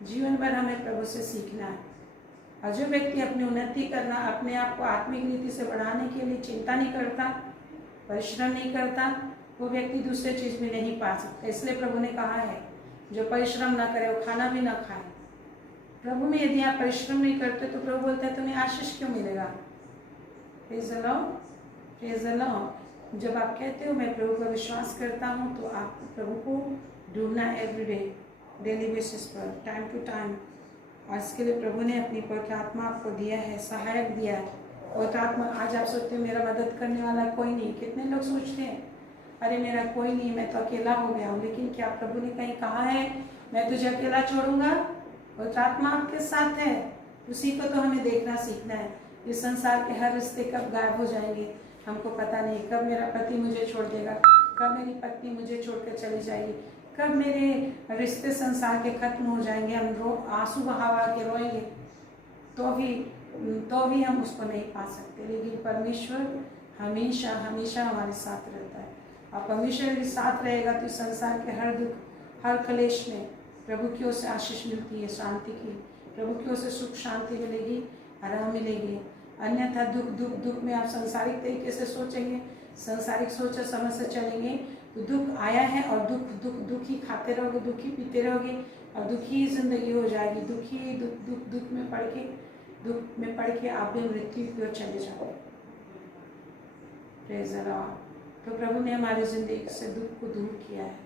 जीवन भर हमें प्रभु से सीखना है। और जो व्यक्ति अपनी उन्नति करना, अपने आप को आत्मिक नीति से बढ़ाने के लिए चिंता नहीं करता, परिश्रम नहीं करता, वो व्यक्ति दूसरे चीज में नहीं पा सकता। इसलिए प्रभु ने कहा है जो परिश्रम ना करे वो खाना भी ना खाए। प्रभु में यदि आप परिश्रम नहीं करते तो प्रभु बोलता है तुम्हें आशीष क्यों मिलेगा। Praise the Lord, praise the Lord. जब आप कहते हो मैं प्रभु पर विश्वास करता हूँ, तो आप प्रभु को ढूंढना एवरीडे, डेली बेसिस पर, टाइम टू टाइम। और इसके लिए प्रभु ने अपनी पवित्र आत्मा आपको दिया है, सहायक दिया है। पवित्र आत्मा, आज आप सोचते हैं मेरा मदद करने वाला कोई नहीं। कितने लोग सोचते हैं अरे मेरा कोई नहीं, मैं तो अकेला हो गया हूँ। लेकिन क्या प्रभु ने कहीं कहा है मैं तुझे अकेला छोड़ूंगा? पवित्र आत्मा आपके साथ है। उसी को तो हमें देखना सीखना है। इस संसार के हर रिश्ते कब गायब हो जाएंगे हमको पता नहीं। कब मेरा पति मुझे छोड़ देगा, कब मेरी पत्नी मुझे छोड़कर चली जाएगी, कब मेरे रिश्ते संसार के खत्म हो जाएंगे, हम आंसू बहा के रोएंगे, तो भी हम उसको नहीं पा सकते। लेकिन परमेश्वर हमेशा हमेशा हमारे साथ रहता है। और परमेश्वर यदि साथ रहेगा तो संसार के हर दुख, हर कलेश में प्रभु की ओर से आशीष मिलती है, शांति की। प्रभु की ओर से सुख शांति मिलेगी, आराम मिलेगी। अन्यथा दुख में आप सांसारिक तरीके से सोचेंगे, सांसारिक सोच समझ से चलेंगे तो दुख आया है और दुख ही खाते रहोगे, दुख ही पीते रहोगे और दुखी जिंदगी हो जाएगी। दुख में पड़ के आप भी मृत्यु की ओर चले जाओगे। Praise the Lord. तो प्रभु ने हमारी जिंदगी से दुख को दूर किया है।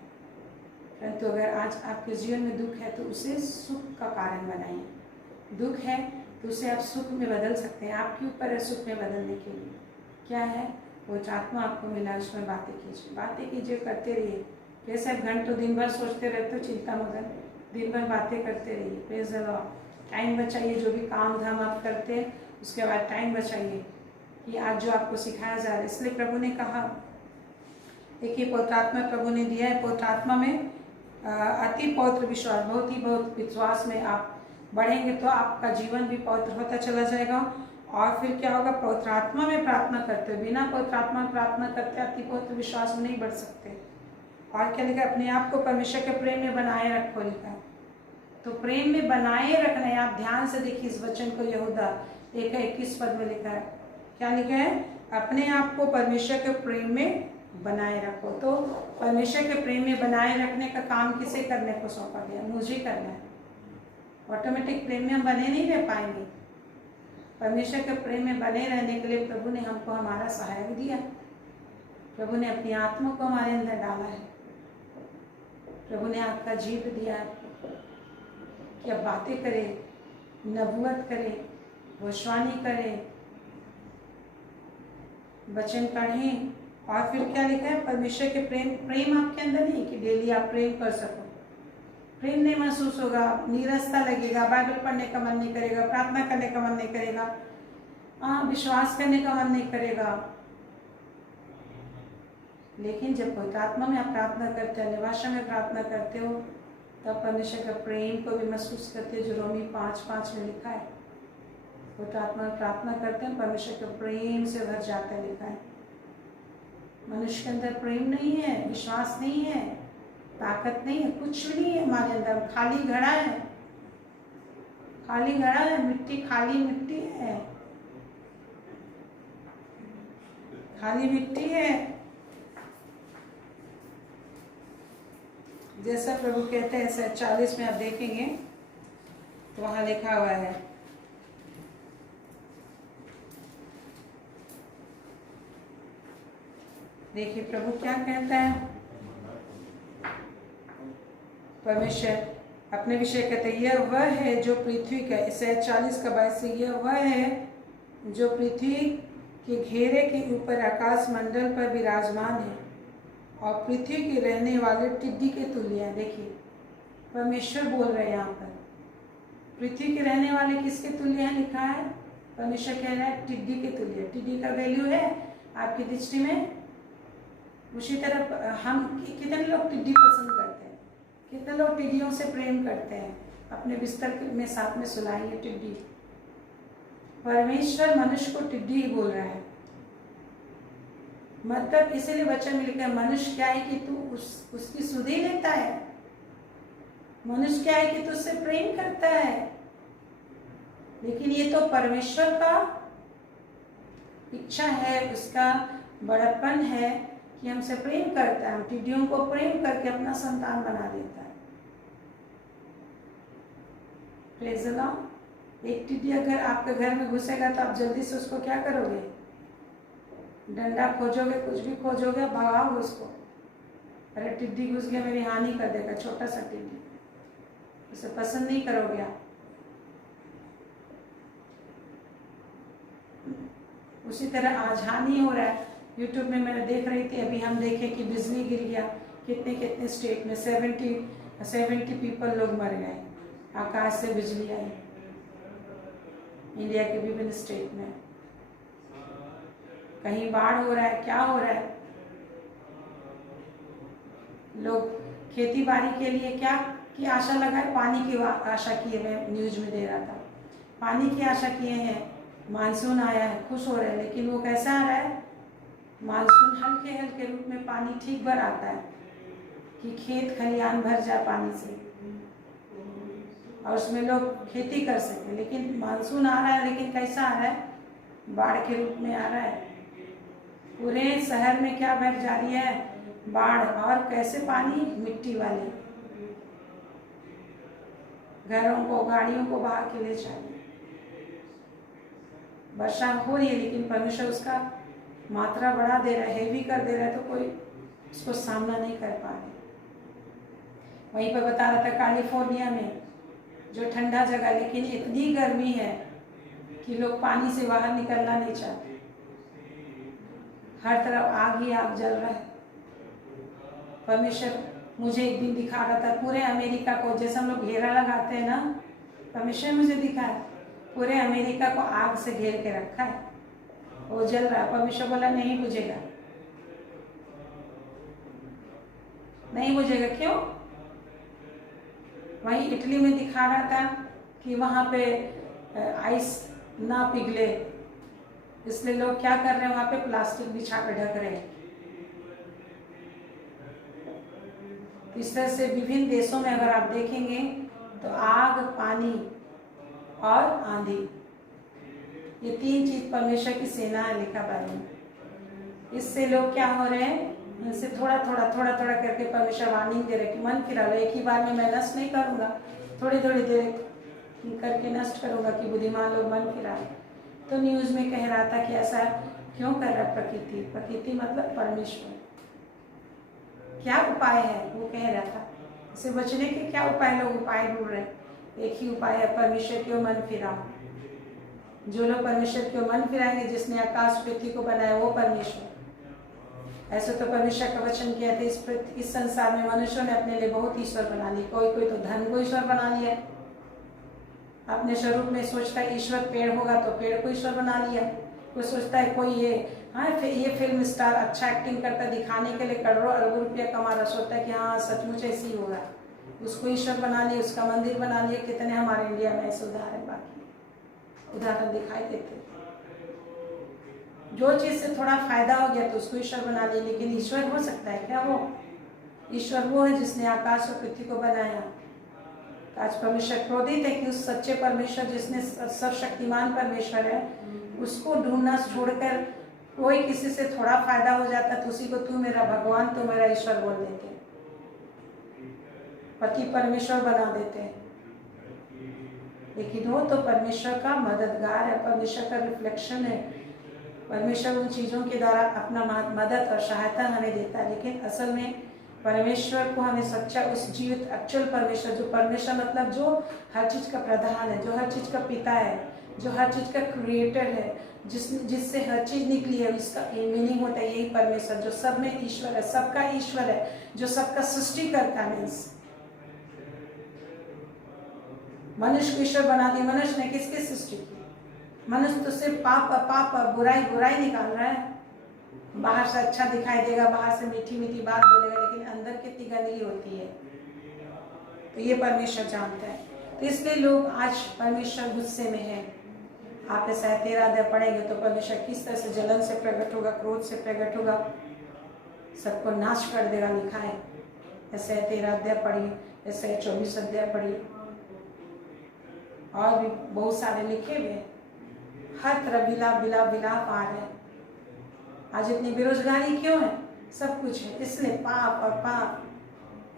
परंतु अगर आज आपके जीवन में दुख है तो उसे सुख का कारण बनाइए। दुख है तो उसे आप सुख में बदल सकते हैं। आपके ऊपर है सुख में बदलने के लिए। क्या है? पवित्र आत्मा आपको मिला, उसमें बातें कीजिए, करते रहिए। कैसे घंटों दिन भर सोचते रहते हो, चिंता मगन, दिन भर बातें करते रहिए। Praise the Lord. टाइम बचाइए, जो भी काम धाम आप करते हैं उसके बाद टाइम बचाइए कि आज जो आपको सिखाया जा रहा है। इसलिए प्रभु ने कहा, देखिए पवित्र आत्मा प्रभु ने दिया है, पवित्र आत्मा में अति पवित्र विश्वास, बहुत विश्वास में आप बढ़ेंगे तो आपका जीवन भी पवित्र होता चला जाएगा। और फिर क्या होगा, पवित्र आत्मा में प्रार्थना करते हो, बिना पवित्र आत्मा में प्रार्थना करते अति पवित्र विश्वास में नहीं बढ़ सकते। और क्या लिखा, अपने आप को परमेश्वर के प्रेम में बनाए रखो लिखा है। तो प्रेम में बनाए रखना है। आप ध्यान से देखिए इस वचन को, यहूदा 1:21 पद में लिखा है, क्या लिखा है, अपने आप को परमेश्वर के प्रेम में बनाए रखो। तो परमेश्वर के प्रेम में बनाए रखने का काम किसे करने को सौंपा गया, मुझे करना है। ऑटोमेटिक प्रेम में हम बने नहीं रह पाएंगे। परमेश्वर के प्रेम में बने रहने के लिए प्रभु ने हमको हमारा सहायक दिया। प्रभु ने अपनी आत्मा को हमारे अंदर डाला है। प्रभु ने आपका जीव दिया आपको कि अब बातें करे, नबूवत करे, भविष्यवाणी करे, वचन पढ़ें। और फिर क्या लिखा है, परमेश्वर के प्रेम आपके अंदर नहीं कि डेली आप प्रेम कर सको। प्रेम नहीं महसूस होगा, नीरसता लगेगा, बाइबल पढ़ने का मन नहीं करेगा, प्रार्थना करने का मन नहीं करेगा, विश्वास करने का मन नहीं करेगा। लेकिन जब पवित्र आत्मा में आप प्रार्थना करते हो, निवासा में प्रार्थना करते हो, तब परमेश्वर का प्रेम को भी महसूस करते हो, जो रोमी 5:5 में लिखा है। पवित्र आत्मा में प्रार्थना करते हैं, परमेश्वर के प्रेम से भर जाता है लिखा है। मनुष्य के अंदर प्रेम नहीं है, विश्वास नहीं है, ताकत नहीं है, कुछ भी नहीं है हमारे अंदर। खाली घड़ा है, खाली घड़ा है, मिट्टी, खाली मिट्टी है, खाली मिट्टी है। जैसा प्रभु कहते हैं 40 में आप देखेंगे तो वहां लिखा हुआ है, देखिए प्रभु क्या कहता है। परमेश्वर अपने विषय कहते हैं, यह वह है जो पृथ्वी का, 40 का 22 से, यह वह है जो पृथ्वी के घेरे के ऊपर आकाश मंडल पर विराजमान है और पृथ्वी के रहने वाले टिड्डी के तुल्य है। देखिए परमेश्वर बोल रहे हैं यहाँ पर, पृथ्वी के रहने वाले किसके तुल्य है लिखा है, परमेश्वर कह रहा है टिड्डी के तुल्य। टिड्डी का वैल्यू है आपकी दृष्टि में? उसी तरह हम कितने लोग टिड्डी पसंद करते हैं, कितने लोग टिड्डियों से प्रेम करते हैं, अपने बिस्तर में साथ में सुलाएंगे टिड्डी। परमेश्वर मनुष्य को टिड्डी ही बोल रहा है। मतलब इसीलिए वचन में लिखा है, मनुष्य क्या है कि तू उसकी सुधि लेता है, मनुष्य क्या है कि तू उससे प्रेम करता है। लेकिन ये तो परमेश्वर का इच्छा है, उसका बड़प्पन है कि हमसे प्रेम करता है, हम टिड्डियों को प्रेम करके अपना संतान बना देता है। Praise the Lord. एक टिड्डी अगर आपके घर में घुसेगा तो आप जल्दी से उसको क्या करोगे, डंडा खोजोगे, कुछ भी खोजोगे, भगाओगे उसको। अरे टिड्डी घुस गया, मेरी हानि कर देगा, छोटा सा टिड्डी, उसे पसंद नहीं करोगे आप। उसी तरह आज हानि हो रहा है। यूट्यूब में मैं देख रही थी, अभी हम देखें कि बिजली गिर गया, कितने कितने स्टेट में 70 पीपल लोग मर गए, आकाश से बिजली आई इंडिया के विभिन्न स्टेट में। कहीं बाढ़ हो रहा है, क्या हो रहा है। लोग खेती बाड़ी के लिए क्या की आशा लगाए, पानी की आशा किए, मैं न्यूज में दे रहा था, पानी की आशा किए हैं, मानसून आया है, खुश हो रहे हैं। लेकिन वो कैसा आ रहा है, मानसून हल्के हल्के रूप में पानी ठीक भर आता है कि खेत खलियान भर जाए पानी से और उसमें लोग खेती कर सके। लेकिन मानसून आ रहा है, लेकिन कैसा आ रहा है, बाढ़ के रूप में आ रहा है। पूरे शहर में क्या भर जा रही है, बाढ़। और कैसे पानी, मिट्टी वाले, घरों को, गाड़ियों को बहा के ले जाए। वर्षा हो रही है लेकिन परमेश्वर उसका मात्रा बढ़ा दे रहा है, हेवी कर दे रहा है, तो कोई उसको सामना नहीं कर पा रहे। वहीं पर बता रहा था कैलिफोर्निया में जो ठंडा जगह, लेकिन इतनी गर्मी है कि लोग पानी से बाहर निकलना नहीं चाहते। हर तरफ आग ही आग जल रहा है। परमेश्वर मुझे एक दिन दिखा रहा था पूरे अमेरिका को, जैसे हम लोग घेरा लगाते हैं ना, परमेश्वर मुझे दिखाया पूरे अमेरिका को आग से घेर के रखा है, वो जल रहा है। परमेश्वर बोला नहीं बुझेगा, नहीं बुझेगा। क्यों? वहीं इटली में दिखा रहा था कि वहां पे आइस ना पिघले, इसलिए लोग क्या कर रहे हैं, वहां पे प्लास्टिक बिछा कर ढक रहे हैं। इस तरह से विभिन्न देशों में अगर आप देखेंगे तो आग, पानी और आंधी, ये 3 चीज परमेश्वर की सेना है लिखा बाइबल में। इससे लोग क्या हो रहे हैं, इनसे थोड़ा थोड़ा करके परमेश्वर वार्निंग दे रहे कि मन फिरा लो, एक ही बार में मैं नष्ट नहीं करूंगा, थोड़ी देर करके नष्ट करूंगा कि बुद्धिमान लोग मन फिराए। तो न्यूज में कह रहा था कि ऐसा क्यों कर रहा प्रकृति। प्रकृति मतलब परमेश्वर। क्या उपाय है वो कह रहा था, इससे बचने के क्या उपाय, लोग उपाय ढूंढ रहे हैं। एक ही उपाय है, परमेश्वर की ओर मन फिराओ। जो लोग परमेश्वर की ओर मन फिराएंगे, जिसने आकाश पृथ्वी को बनाया वो परमेश्वर। ऐसे तो परमेश्वर का वचन किया था, इस संसार में मनुष्यों ने अपने लिए बहुत ईश्वर बना लिए। कोई तो धन को ईश्वर बना लिया, अपने स्वरूप में सोचता है ईश्वर पेड़ होगा तो पेड़ को ईश्वर बना लिया। कोई सोचता है कोई ये फिल्म स्टार अच्छा एक्टिंग करता है, दिखाने के लिए करोड़ों अरबों रुपया कमा रहा, सोचता है कि हाँ सचमुच ऐसे ही होगा, उसको ईश्वर बना लिया, उसका मंदिर बना लिया। कितने हमारे इंडिया में ऐसे उदाहरण दिखाई देते। जो चीज से थोड़ा फायदा हो गया तो उसको ईश्वर बना लिया। लेकिन ईश्वर हो सकता है क्या? वो ईश्वर वो है जिसने आकाश और पृथ्वी को बनाया। आज परमेश्वर क्रोधित है कि उस सच्चे परमेश्वर जिसने सर्वशक्तिमान परमेश्वर है, उसको ढूंढना छोड़कर कोई किसी से थोड़ा फायदा हो जाता तो उसी को तू मेरा भगवान, तू मेरा ईश्वर बोल देते, पति परमेश्वर बना देते। लेकिन वो तो परमेश्वर का मददगार है, परमेश्वर का रिफ्लेक्शन है। परमेश्वर उन चीजों के द्वारा अपना मदद और सहायता हमें देता है। लेकिन असल में परमेश्वर को हमें सच्चा, उस जीवित एक्चुअल परमेश्वर, जो परमेश्वर मतलब जो हर चीज का प्रधान है, जो हर चीज का पिता है, जो हर चीज का क्रिएटर है, जिससे हर चीज निकली है, इसका मीनिंग होता है यही परमेश्वर, जो सब में ईश्वर है, सबका ईश्वर है, जो सबका सृष्टि करता है। मीन्स मनुष्य को ईश्वर बना दिया। मनुष्य ने किसकी सृष्टि की? मनुष्य तो सिर्फ पाप बुराई निकाल रहा है। बाहर से अच्छा दिखाई देगा, बाहर से मीठी मीठी बात बोलेगा, लेकिन अंदर कितनी गंदगी होती है तो ये परमेश्वर जानता है। तो इसलिए लोग आज परमेश्वर गुस्से में है। आप ऐसा 13 अध्याय पढ़ेंगे तो परमेश्वर किस तरह से जलन से प्रकट होगा, क्रोध से प्रकट होगा, सबको नाश कर देगा, लिखा है। ऐसे 13 अध्याय पढ़िए, ऐसे 24 अध्याय पढ़िए, और भी बहुत सारे लिखे हुए। हर तरफ विलाप आ रहे हैं। आज इतनी बेरोजगारी क्यों है? सब कुछ है, इसलिए पाप और पाप।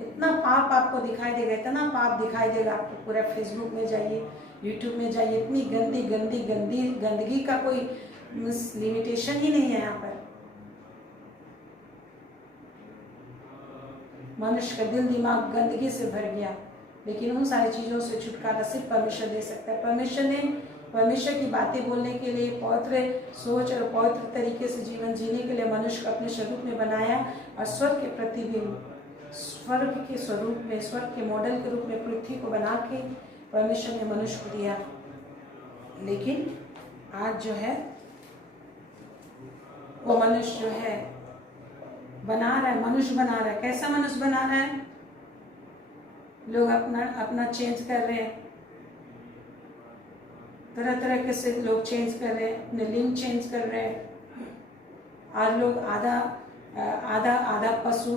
इतना पाप आपको दिखाई देगा, इतना पाप दिखाई देगा आपको। पूरा फेसबुक में जाइए, यूट्यूब में जाइए, इतनी गंदगी का कोई लिमिटेशन ही नहीं है। यहाँ पर मनुष्य का दिल दिमाग गंदगी से भर गया। लेकिन उन सारी चीजों से छुटकारा सिर्फ परमेश्वर दे सकता है। परमेश्वर ने परमेश्वर की बातें बोलने के लिए, पवित्र सोच और पवित्र तरीके से जीवन जीने के लिए मनुष्य को अपने स्वरूप में बनाया और स्वर्ग के प्रतिबिंब, स्वर्ग के स्वरूप में, स्वर्ग के मॉडल के रूप में पृथ्वी को बना के परमेश्वर ने मनुष्य को दिया। लेकिन आज जो है वो मनुष्य जो है बना रहा है, मनुष्य बना रहा है। कैसा मनुष्य बना रहा है? लोग अपना चेंज कर रहे हैं, तरह तरह के से लोग चेंज कर रहे हैं, अपने लिंग चेंज कर रहे हैं। आज लोग आधा पशु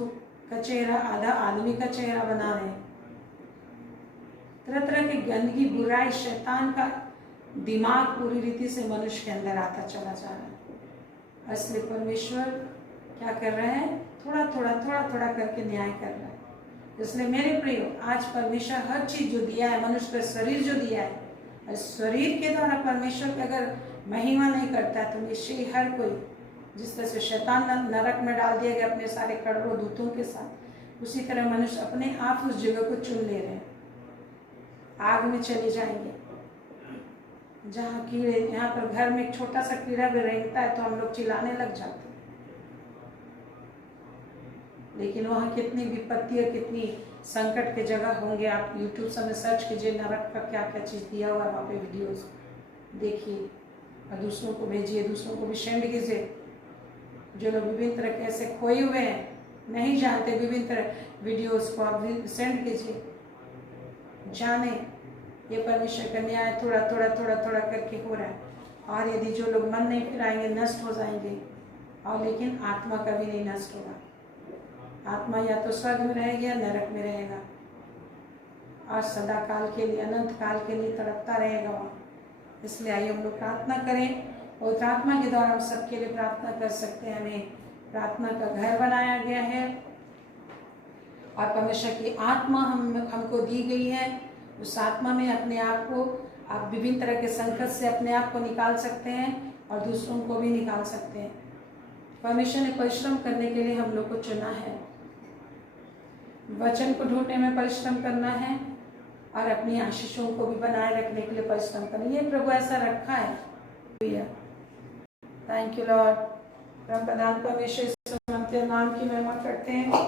का चेहरा, आधा आदमी का चेहरा बना रहे हैं। तरह तरह की गंदगी, बुराई, शैतान का दिमाग पूरी रीति से मनुष्य के अंदर आता चला जा रहा है। इसलिए परमेश्वर क्या कर रहे हैं? थोड़ा थोड़ा करके न्याय कर रहा है। इसलिए मेरे प्रियो, आज परमेश्वर हर चीज जो दिया है, मनुष्य का शरीर जो दिया है, शरीर के द्वारा परमेश्वर की अगर महिमा नहीं करता है तो निश्चय ही हर कोई, जिस तरह से शैतान नरक में डाल दिया गया अपने सारे करोड़ों दूतों के साथ, उसी तरह मनुष्य अपने आप उस जगह को चुन ले रहे हैं। आग में चले जाएंगे जहाँ कीड़े, यहाँ पर घर में एक छोटा सा कीड़ा भी रेंगता है तो हम लोग चिल्लाने लग जाते हैं। लेकिन वहाँ कितनी विपत्ति और कितनी संकट के जगह होंगे। आप यूट्यूब से में सर्च कीजिए, नरक का क्या क्या चीज़ दिया हुआ है वहाँ पे वीडियोस देखिए और दूसरों को भेजिए, दूसरों को भी सेंड कीजिए। जो लोग विभिन्न तरह के ऐसे खोए हुए हैं, नहीं जानते, विभिन्न तरह वीडियोस को आप सेंड कीजिए, जाने ये परमेश्वर का न्याय थोड़ा थोड़ा थोड़ा थोड़ा करके हो रहा है। और यदि जो लोग मन नहीं फिराएंगे नष्ट हो जाएंगे, और लेकिन आत्मा कभी नहीं नष्ट होगा। आत्मा या तो स्वर्ग में रहेगा या नरक में रहेगा, और सदा काल के लिए, अनंत काल के लिए तड़पता रहेगा वहाँ। इसलिए आइए हम लोग प्रार्थना करें, और प्रार्थना के द्वारा हम सबके लिए प्रार्थना कर सकते हैं। हमें प्रार्थना का घर बनाया गया है और परमेश्वर की आत्मा हमको दी गई है। उस आत्मा में अपने आप को आप विभिन्न तरह के संकट से अपने आप को निकाल सकते हैं और दूसरों को भी निकाल सकते हैं। परमेश्वर ने परिश्रम करने के लिए हम लोग को चुना है, वचन को ढूंढने में परिश्रम करना है और अपनी आशीषों को भी बनाए रखने के लिए परिश्रम करना। ये प्रभु ऐसा रखा है। Thank you Lord. प्रधान परमेश्वर तेरे नाम की महिमा करते हैं।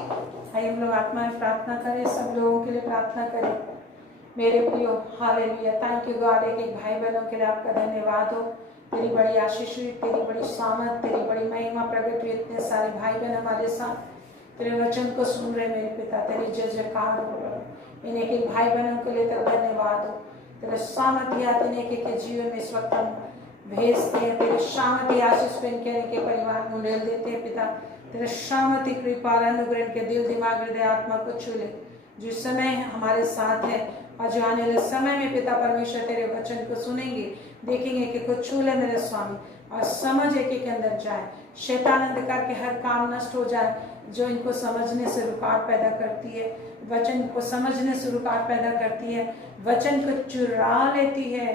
आइए हम लोग आत्मा में प्रार्थना करें, सब लोगों के लिए प्रार्थना करें। मेरे प्रियो, हालेलुया, थैंक यू गॉड। एक एक भाई बहनों के लिए आपका धन्यवाद हो। तेरी बड़ी आशीष हुई, तेरी बड़ी सामर्थ, तेरी बड़ी महिमा प्रकट हुई। इतने सारे भाई बहन हमारे साथ तेरे वचन को सुन रहे मेरे पिता, तेरी जय जयकार हो। इन एक एक भाई बहनों के लिए तेरा धन्यवाद हो। तेरे सामर्थ याद एक एक के जीवन में इस वक्त हम भेजते हैं। तेरे सामर्थ्य आशीष पे इनके परिवार में उड़ेल देते हैं पिता। तेरे सामर्थ्य कृपा अनुग्रह के दिल दिमाग हृदय आत्मा को छू ले। जो समय हमारे साथ है और जो आने वाले समय में पिता परमेश्वर तेरे वचन को सुनेंगे, देखेंगे कि कुछ छू ले मेरे स्वामी, और समझ एक के अंदर जाए। शैतान अंधकार के हर काम नष्ट हो जाए जो इनको समझने से रुकावट पैदा करती है, वचन को समझने से रुकावट पैदा करती है, वचन को चुरा लेती है।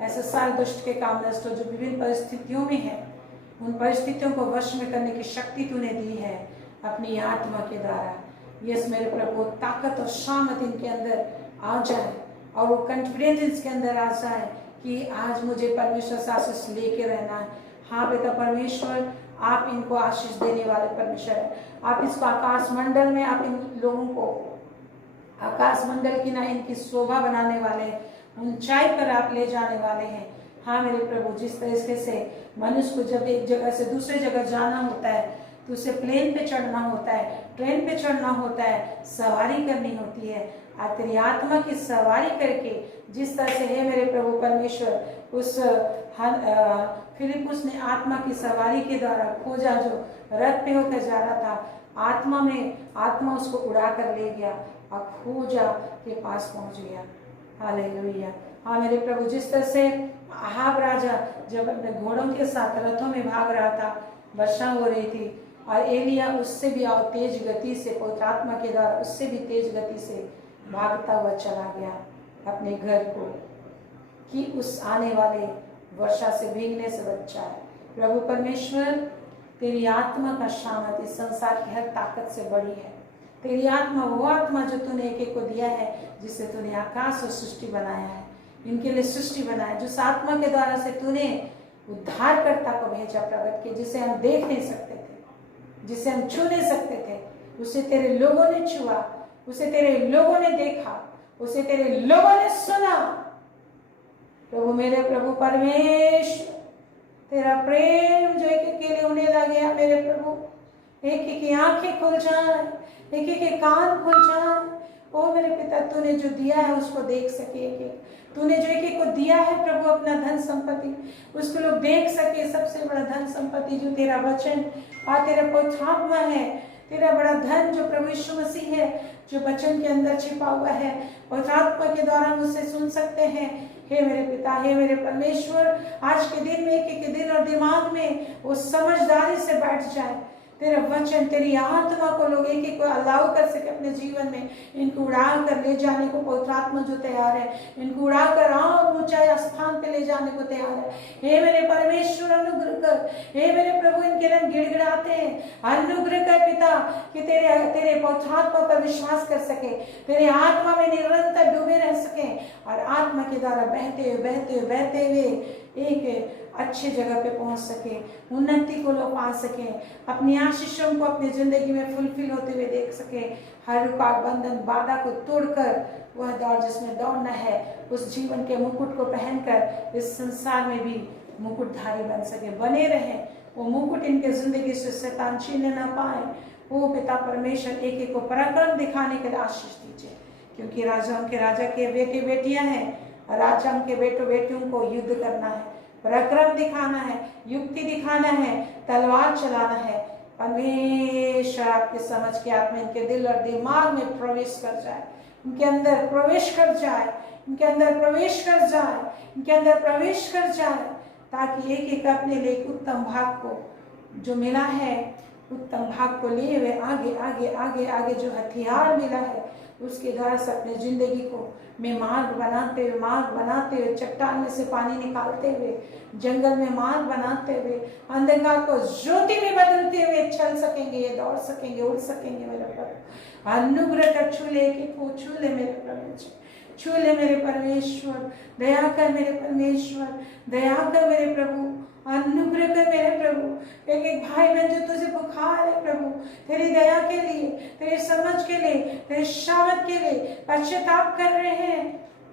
ऐसे सारे दुष्ट के काम नष्ट हो जो विभिन्न परिस्थितियों में है। उन परिस्थितियों को वश में करने की शक्ति तूने दी है अपनी आत्मा के द्वारा। यस मेरे प्रभु, ताकत और सामर्थ इनके अंदर आ जाए और वो कॉन्फिडेंस इसके अंदर आ जाए कि आज मुझे परमेश्वर से आशीष लेके रहना है। हाँ बेटा परमेश्वर, आप इनको आशीष देने वाले परमेश्वर है। आप इसको आकाश मंडल में, आप इन लोगों को आकाश मंडल की ना इनकी शोभा बनाने वाले हैं, ऊंचाई पर आप ले जाने वाले हैं। हाँ मेरे प्रभु, जिस तरीके से मनुष्य को जब एक जगह से दूसरे जगह जाना होता है तो उसे प्लेन पे चढ़ना होता है, ट्रेन पे चढ़ना होता है, सवारी करनी होती है। आज तेरी आत्मा की सवारी करके जिस तरह से है मेरे प्रभु परमेश्वर, उस फिलिपुस ने आत्मा की सवारी के द्वारा खोजा, जो रथ पे होकर जा रहा था, आत्मा में आत्मा उसको उड़ा कर ले गया और खोजा के पास पहुंच गया। हालेलुया। हाँ मेरे प्रभु, जिस तरह से अहाब राजा जब अपने घोड़ों के साथ रथों में भाग रहा था, वर्षा हो रही थी, और एलिया उससे भी तेज गति से, पवित्र आत्मा के द्वारा उससे भी तेज गति से भागता हुआ चला गया अपने घर को, कि उस आने वाले वर्षा से भीगने से बचा है। प्रभु परमेश्वर, तेरी आत्मा का सामर्थ्य इस संसार की हर ताकत से बड़ी है। तेरी आत्मा वो आत्मा जो तूने एक एक को दिया है, जिससे तूने आकाश और सृष्टि बनाया है, इनके लिए सृष्टि बनाया, जिस आत्मा के द्वारा से तूने उद्धारकर्ता को भेजा प्रकट के, जिसे हम देख नहीं सकते थे, जिसे हम छू नहीं सकते थे, उसे तेरे लोगों ने छुआ, उसे तेरे लोगों ने देखा, उसे तेरे लोगों ने सुना। प्रभु मेरे प्रभु परमेश्वर, तेरा प्रेम जो एक एक के लिए होने लगे मेरे प्रभु, एक एक की आंखें खुल जाए, एक एक के कान खुल जाए। ओ मेरे पिता, तूने जो दिया है उसको देख सके, एक एक तूने जो एक एक को दिया है प्रभु अपना धन संपत्ति, उसको लोग देख सके। सबसे बड़ा धन संपत्ति जो तेरा वचन और तेरा पवित्र आत्मा है, तेरा बड़ा धन जो प्रभु यीशु मसीह है, जो वचन के अंदर छिपा हुआ है, पवित्र आत्मा के द्वारा हम उससे सुन सकते हैं। हे मेरे पिता, हे मेरे परमेश्वर, आज के दिन में, एक एक दिन और दिमाग में वो समझदारी से बैठ जाए। तेरा वचन, तेरी आत्मा को लोग एक एक को अलाउ कर सके अपने जीवन में, इनको उड़ा कर ले जाने को पवित्र आत्मा जो तैयार है, इनको उड़ा कर और ऊंचाई स्थान पे ले जाने को तैयार है। हे मेरे परमेश्वर, अनुग्रह कर। हे मेरे प्रभु, इनके रंग गिड़गिड़ाते हैं, अनुग्रह कर पिता, कि तेरे पवित्र आत्मा पर विश्वास कर सके, तेरे आत्मा में निरंतर डूबे रह सके, और आत्मा के द्वारा बहते हुए एक अच्छे जगह पे पहुंच सके, उन्नति को लोग पा सके, अपनी आशीषों को अपनी जिंदगी में फुलफिल होते हुए देख सके। हर रुकावट, बंधन, बाधा को तोड़कर वह दौड़ जिसमें दौड़ना है, उस जीवन के मुकुट को पहनकर इस संसार में भी मुकुटधारी बन सके, बने रहे। वो मुकुट इनके जिंदगी से शैतान छीन न पाए। वो पिता परमेश्वर एक एक को पराक्रम दिखाने के लिए आशीष दीजिए, क्योंकि राजाओं के राजा के बेटे बेटियां हैं। राजाओं के बेटों बेटियों को युद्ध करना है, पराक्रम दिखाना है, युक्ति दिखाना है, तलवार चलाना है। परमेश्वर आपके समझ के आत्मा इनके दिल और दिमाग में प्रवेश कर जाए, इनके अंदर प्रवेश कर जाए, इनके अंदर प्रवेश कर जाए, इनके अंदर प्रवेश कर जाए, ताकि एक एक अपने लिए उत्तम भाग को जो मिला है, उत्तम भाग को लिए हुए आगे आगे आगे आगे जो हथियार मिला है, उसके द्वारा से अपने जिंदगी को में मार्ग बनाते हुए, चट्टान में से पानी निकालते हुए, जंगल में मार्ग बनाते हुए, अंधकार को ज्योति में बदलते हुए चल सकेंगे, ये दौड़ सकेंगे, उड़ सकेंगे। मेरे प्रभु अनुग्रह कर, छू ले कि वो छू ले मेरे परमेश्वर, छू ले मेरे परमेश्वर, दया कर मेरे परमेश्वर, दया कर मेरे प्रभु, अनुग्रह कर मेरे प्रभु। एक एक भाई बहन जो तुझे बुखार है प्रभु, तेरी दया के लिए, तेरी समझ के लिए, तेरी शामत के लिए पश्चाताप कर रहे हैं,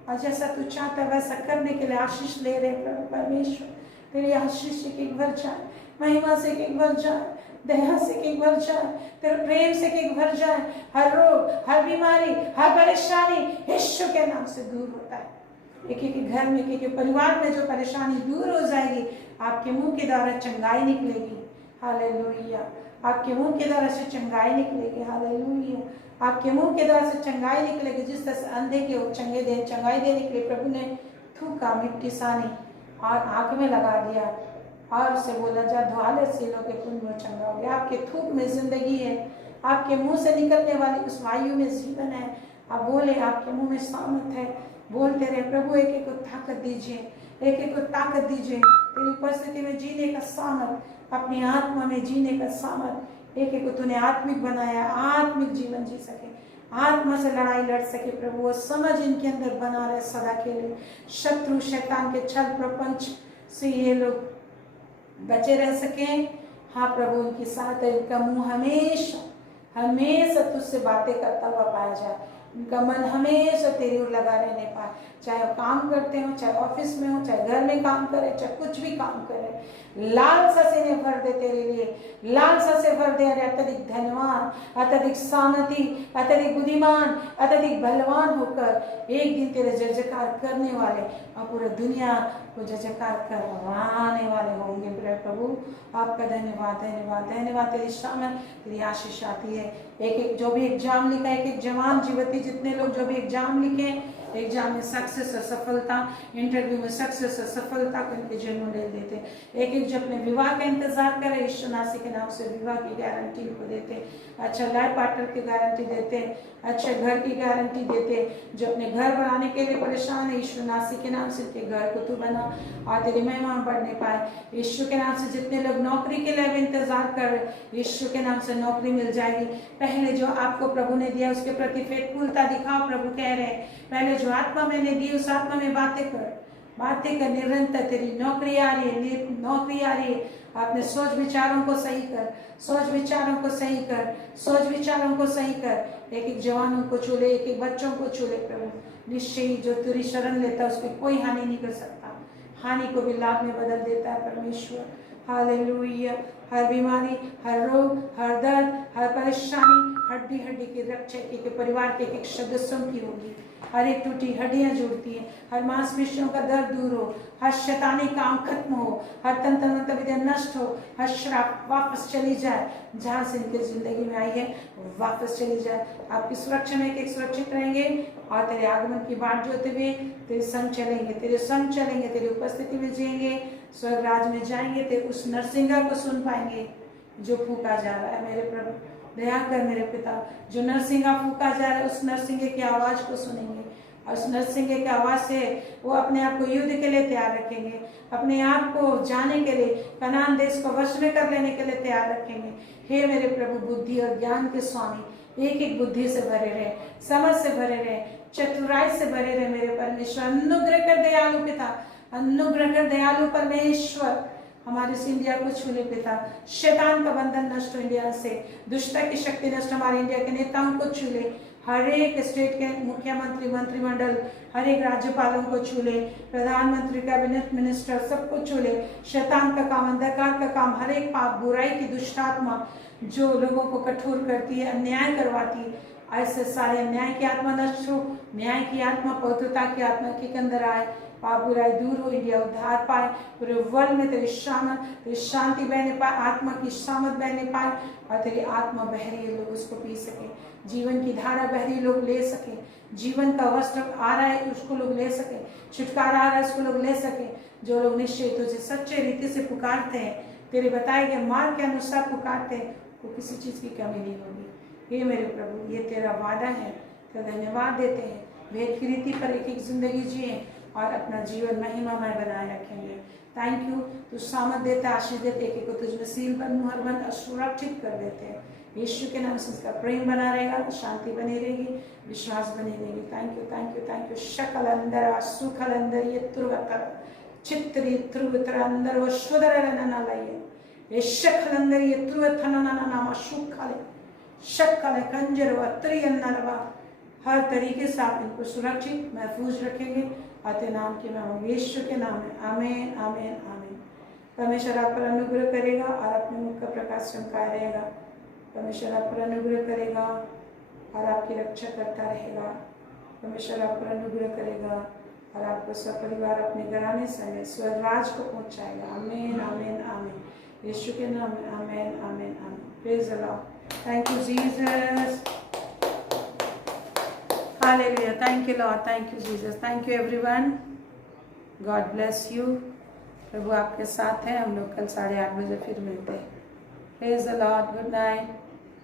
और जैसा तू चाहता वैसा करने के लिए आशीष ले रहे प्रभु परमेश्वर। तेरी आशीष एक एक भर जाए, महिमा से एक एक भर जाए, दया से एक एक भर जाए, तेरे प्रेम से एक एक भर जाए। हर रोग, हर बीमारी, हर परेशानी यीशु के नाम से दूर होता है। एक एक घर में, एक एक परिवार में जो परेशानी दूर हो जाएगी, आपके मुंह के द्वारा चंगाई निकलेगी। हालेलुया, आपके मुंह के द्वारा से चंगाई निकलेगी। हालेलुया, आपके मुंह के द्वारा से चंगाई निकलेगी। जिस तरह से अंधे के चंगाई देने के लिए प्रभु ने थूका, मिट्टी सानी और आंख में लगा दिया और उसे बोला जा धुआ ले, सीलों के खून में चंगा हो गया। आपके थूक में जिंदगी है, आपके मुंह से निकलने वाली उस वायु में जीवन है। आप बोले, आपके मुंह में सामर्थ है, बोलते रहे प्रभु। एक एक को ताकत दीजिए, एक एक को ताकत दीजिए, तेरी उपस्थिति में जीने का सामर्थ, अपनी आत्मा में जीने का सामर्थ। एक एक को तूने आत्मिक बनाया, आत्मिक जीवन जी सके, आत्मा से लड़ाई लड़ सके प्रभु। वो समझ इनके अंदर बना रहे सदा के लिए। शत्रु शैतान के छल प्रपंच से ये लोग बचे रह सके। हाँ प्रभु, उनकी साथ इनका मुंह हमेशा हमेशा तुझसे बातें करता हुआ पाया जाए, उनका मन हमेशा तेरी ओर लगा रहने पाए। चाहे वो काम करते हो, चाहे ऑफिस में हो, चाहे घर में काम करे, चाहे कुछ भी काम करे, लालसा से इन्हें भर दे तेरे लिए, लालसा से भर दे। अरे अत्यधिक धनवान, अत्यधिक सामर्थी, अत्यधिक बुद्धिमान, अत्यधिक बलवान होकर एक दिन तेरे जय जयकार करने वाले और पूरी दुनिया को जय जयकार करवाने वाले होंगे। प्रभु आपका धन्यवाद, धन्यवाद, धन्यवाद। तेरी शामत, तेरी आशीष आती है। एक एक जो भी एग्जाम लिखा, एक एक जवान जीवती जितने लोग जो भी एग्जाम लिखे, एग्जाम में सक्सेस और सफलता, इंटरव्यू में सक्सेस और सफलता को इनके जन्म ले देते। एक एक जो अपने विवाह का इंतजार करे, यीशु मसीह के नाम से विवाह की गारंटी को देते, अच्छा लाइफ पार्टनर की गारंटी देते, अच्छे घर की गारंटी देते। जो अपने घर बनाने के लिए परेशान है, यीशु मसीह के नाम से के घर को तू बना और तेरी महिमा बढ़ने पाए। यीशु के नाम से जितने लोग नौकरी के लिए भी इंतजार कर रहे, यीशु के नाम से नौकरी मिल जाएगी। पहले जो आपको प्रभु ने दिया उसके प्रति फेथफुलता दिखाओ। प्रभु कह रहे हैं, पहले जो आत्मा मैंने दी उस आत्मा में बातें कर निरंतर। तेरी नौकरी आ रही है, नौकरी आ रही है। अपने सोच विचारों को सही कर, सोच विचारों को सही कर, सोच विचारों को सही कर। एक एक जवानों को छू ले, एक एक बच्चों को छू ले प्रभु। निश्चय ही जो तेरी शरण लेता है उसकी कोई हानि नहीं कर सकता, हानि को भी लाभ में बदल देता है परमेश्वर। हालेलुया। हर बीमारी, हर रोग, हर दर्द, हर परेशानी हड्डी हड्डी की रक्षा के परिवार के एक सदस्यों की होगी। हर एक टूटी हड्डियां जुड़ती हैं, हर मांसपेशियों का दर्द दूर हो, हर शैतानी काम खत्म हो, हर तंत्र मंत्र विद्या नष्ट हो, हर श्राप वापस चली जाए, जहां से इनके जिंदगी में आई है वापस चली जाए। आपकी सुरक्षा में एक सुरक्षित रहेंगे और तेरे आगमन की बाट जोते हुए तेरे संग चलेंगे, तेरे संग चलेंगे, तेरी उपस्थिति में जिएंगे, स्वर्ग राज में जाएंगे। तेरे उस नरसिंगा को सुन पाएंगे जो फूका जा रहा है। मेरे प्रभु दया कर मेरे पिता, जो नरसिंगा फूका जा रहा है उस नरसिंगे की आवाज को सुनेंगे और उस नरसिंगे की आवाज से वो अपने आप को युद्ध के लिए तैयार रखेंगे, अपने आप को जाने के लिए, कनान देश को वश में कर लेने के लिए तैयार रखेंगे। हे मेरे प्रभु, बुद्धि और ज्ञान के स्वामी, एक एक बुद्धि से भरे रहे, समझ से भरे रहे, चतुराई से भरे रहे। मेरे परमेश्वर अनुग्रह कर दयालु पिता, अनुग्रह कर दयालु परमेश्वर हमारे इस इंडिया को छू ले पिता। शैतान का बंधन नष्ट हो इंडिया से, दुष्टता की शक्ति नष्ट हमारे इंडिया के नेताओं को छू ले, हर एक स्टेट के मुख्यमंत्री, मंत्रिमंडल, हर एक राज्यपालों को छू ले, प्रधानमंत्री, कैबिनेट मिनिस्टर सबको छू ले। शैतान का काम, अंधकार का काम, हर एक पाप, बुराई की दुष्ट आत्मा जो लोगों को कठोर करती है, अन्याय करवाती है, ऐसे सारे अन्याय की आत्मा नष्ट हो, न्याय की आत्मा, पवित्रता की आत्मा के अंदर आए, पाप बुराई दूर हो, इंडिया उद्धार पाए, पूरे वर्ल्ड में तेरी शांति बहने पाए, आत्मा की शामत बहने पाए, और तेरी आत्मा बह रही है, लोग उसको पी सके, जीवन की धारा बह रही लोग ले सके, जीवन का वस्त्र आ रहा है उसको लोग ले सके, छुटकारा आ रहा है उसको लोग ले सके। जो लोग निश्चय तुझे सच्चे रीति से पुकारते हैं, तेरे बताए गए मार्ग के अनुसार पुकारते हैं, को किसी चीज की कमी नहीं होगी। ये मेरे प्रभु, ये तेरा वादा है, तेरा धन्यवाद देते हैं। भेद की रीति पर एक एक जिंदगी जिए और अपना जीवन महिमामय बनाए रखेंगे। थैंक यू, तू सामर्थ देता, आशीष देते, एक एक को तुझ में सील बन, मुहर बन, सुरक्षित कर देते हैं। यीशु के नाम से इसका प्रेम बना रहेगा, शांति बनी रहेगी, विश्वास बनी रहेगी। Thank you, thank you, thank you. शकल अंदर सुखल अंदर ये तुरवतर चित्री त्रुवतर अंदर वो शुदर ना लाइए ये शकल अंदर ये त्रुवथन ना नाम सुखल शकल कंजर व त्रियन्नरवा, हर तरीके से आप इनको सुरक्षित महफूज रखेंगे। आते नाम के नाम, यीशु के नाम में, आमीन, आमीन, आमीन। परमेश्वर आप पर अनुग्रह करेगा और अपने मुख का प्रकाश चमकाए रहेगा। परमेश्वर आप पर अनुग्रह करेगा और आपकी रक्षा करता रहेगा। परमेश्वर आप पर अनुग्रह करेगा और आपको सपरिवार अपने घराने समेत स्वर्गराज को पहुंचाएगा। आमीन, आमीन, आमीन। यीशु के नाम में, amen, amen, amen. Praise the Lord. Thank you Jesus. Hallelujah. Thank you Lord, thank you Jesus, thank you everyone. God bless you. प्रभु आपके साथ है। हम लोग कल 8:30 बजे फिर मिलते हैं। Praise the Lord. Good night.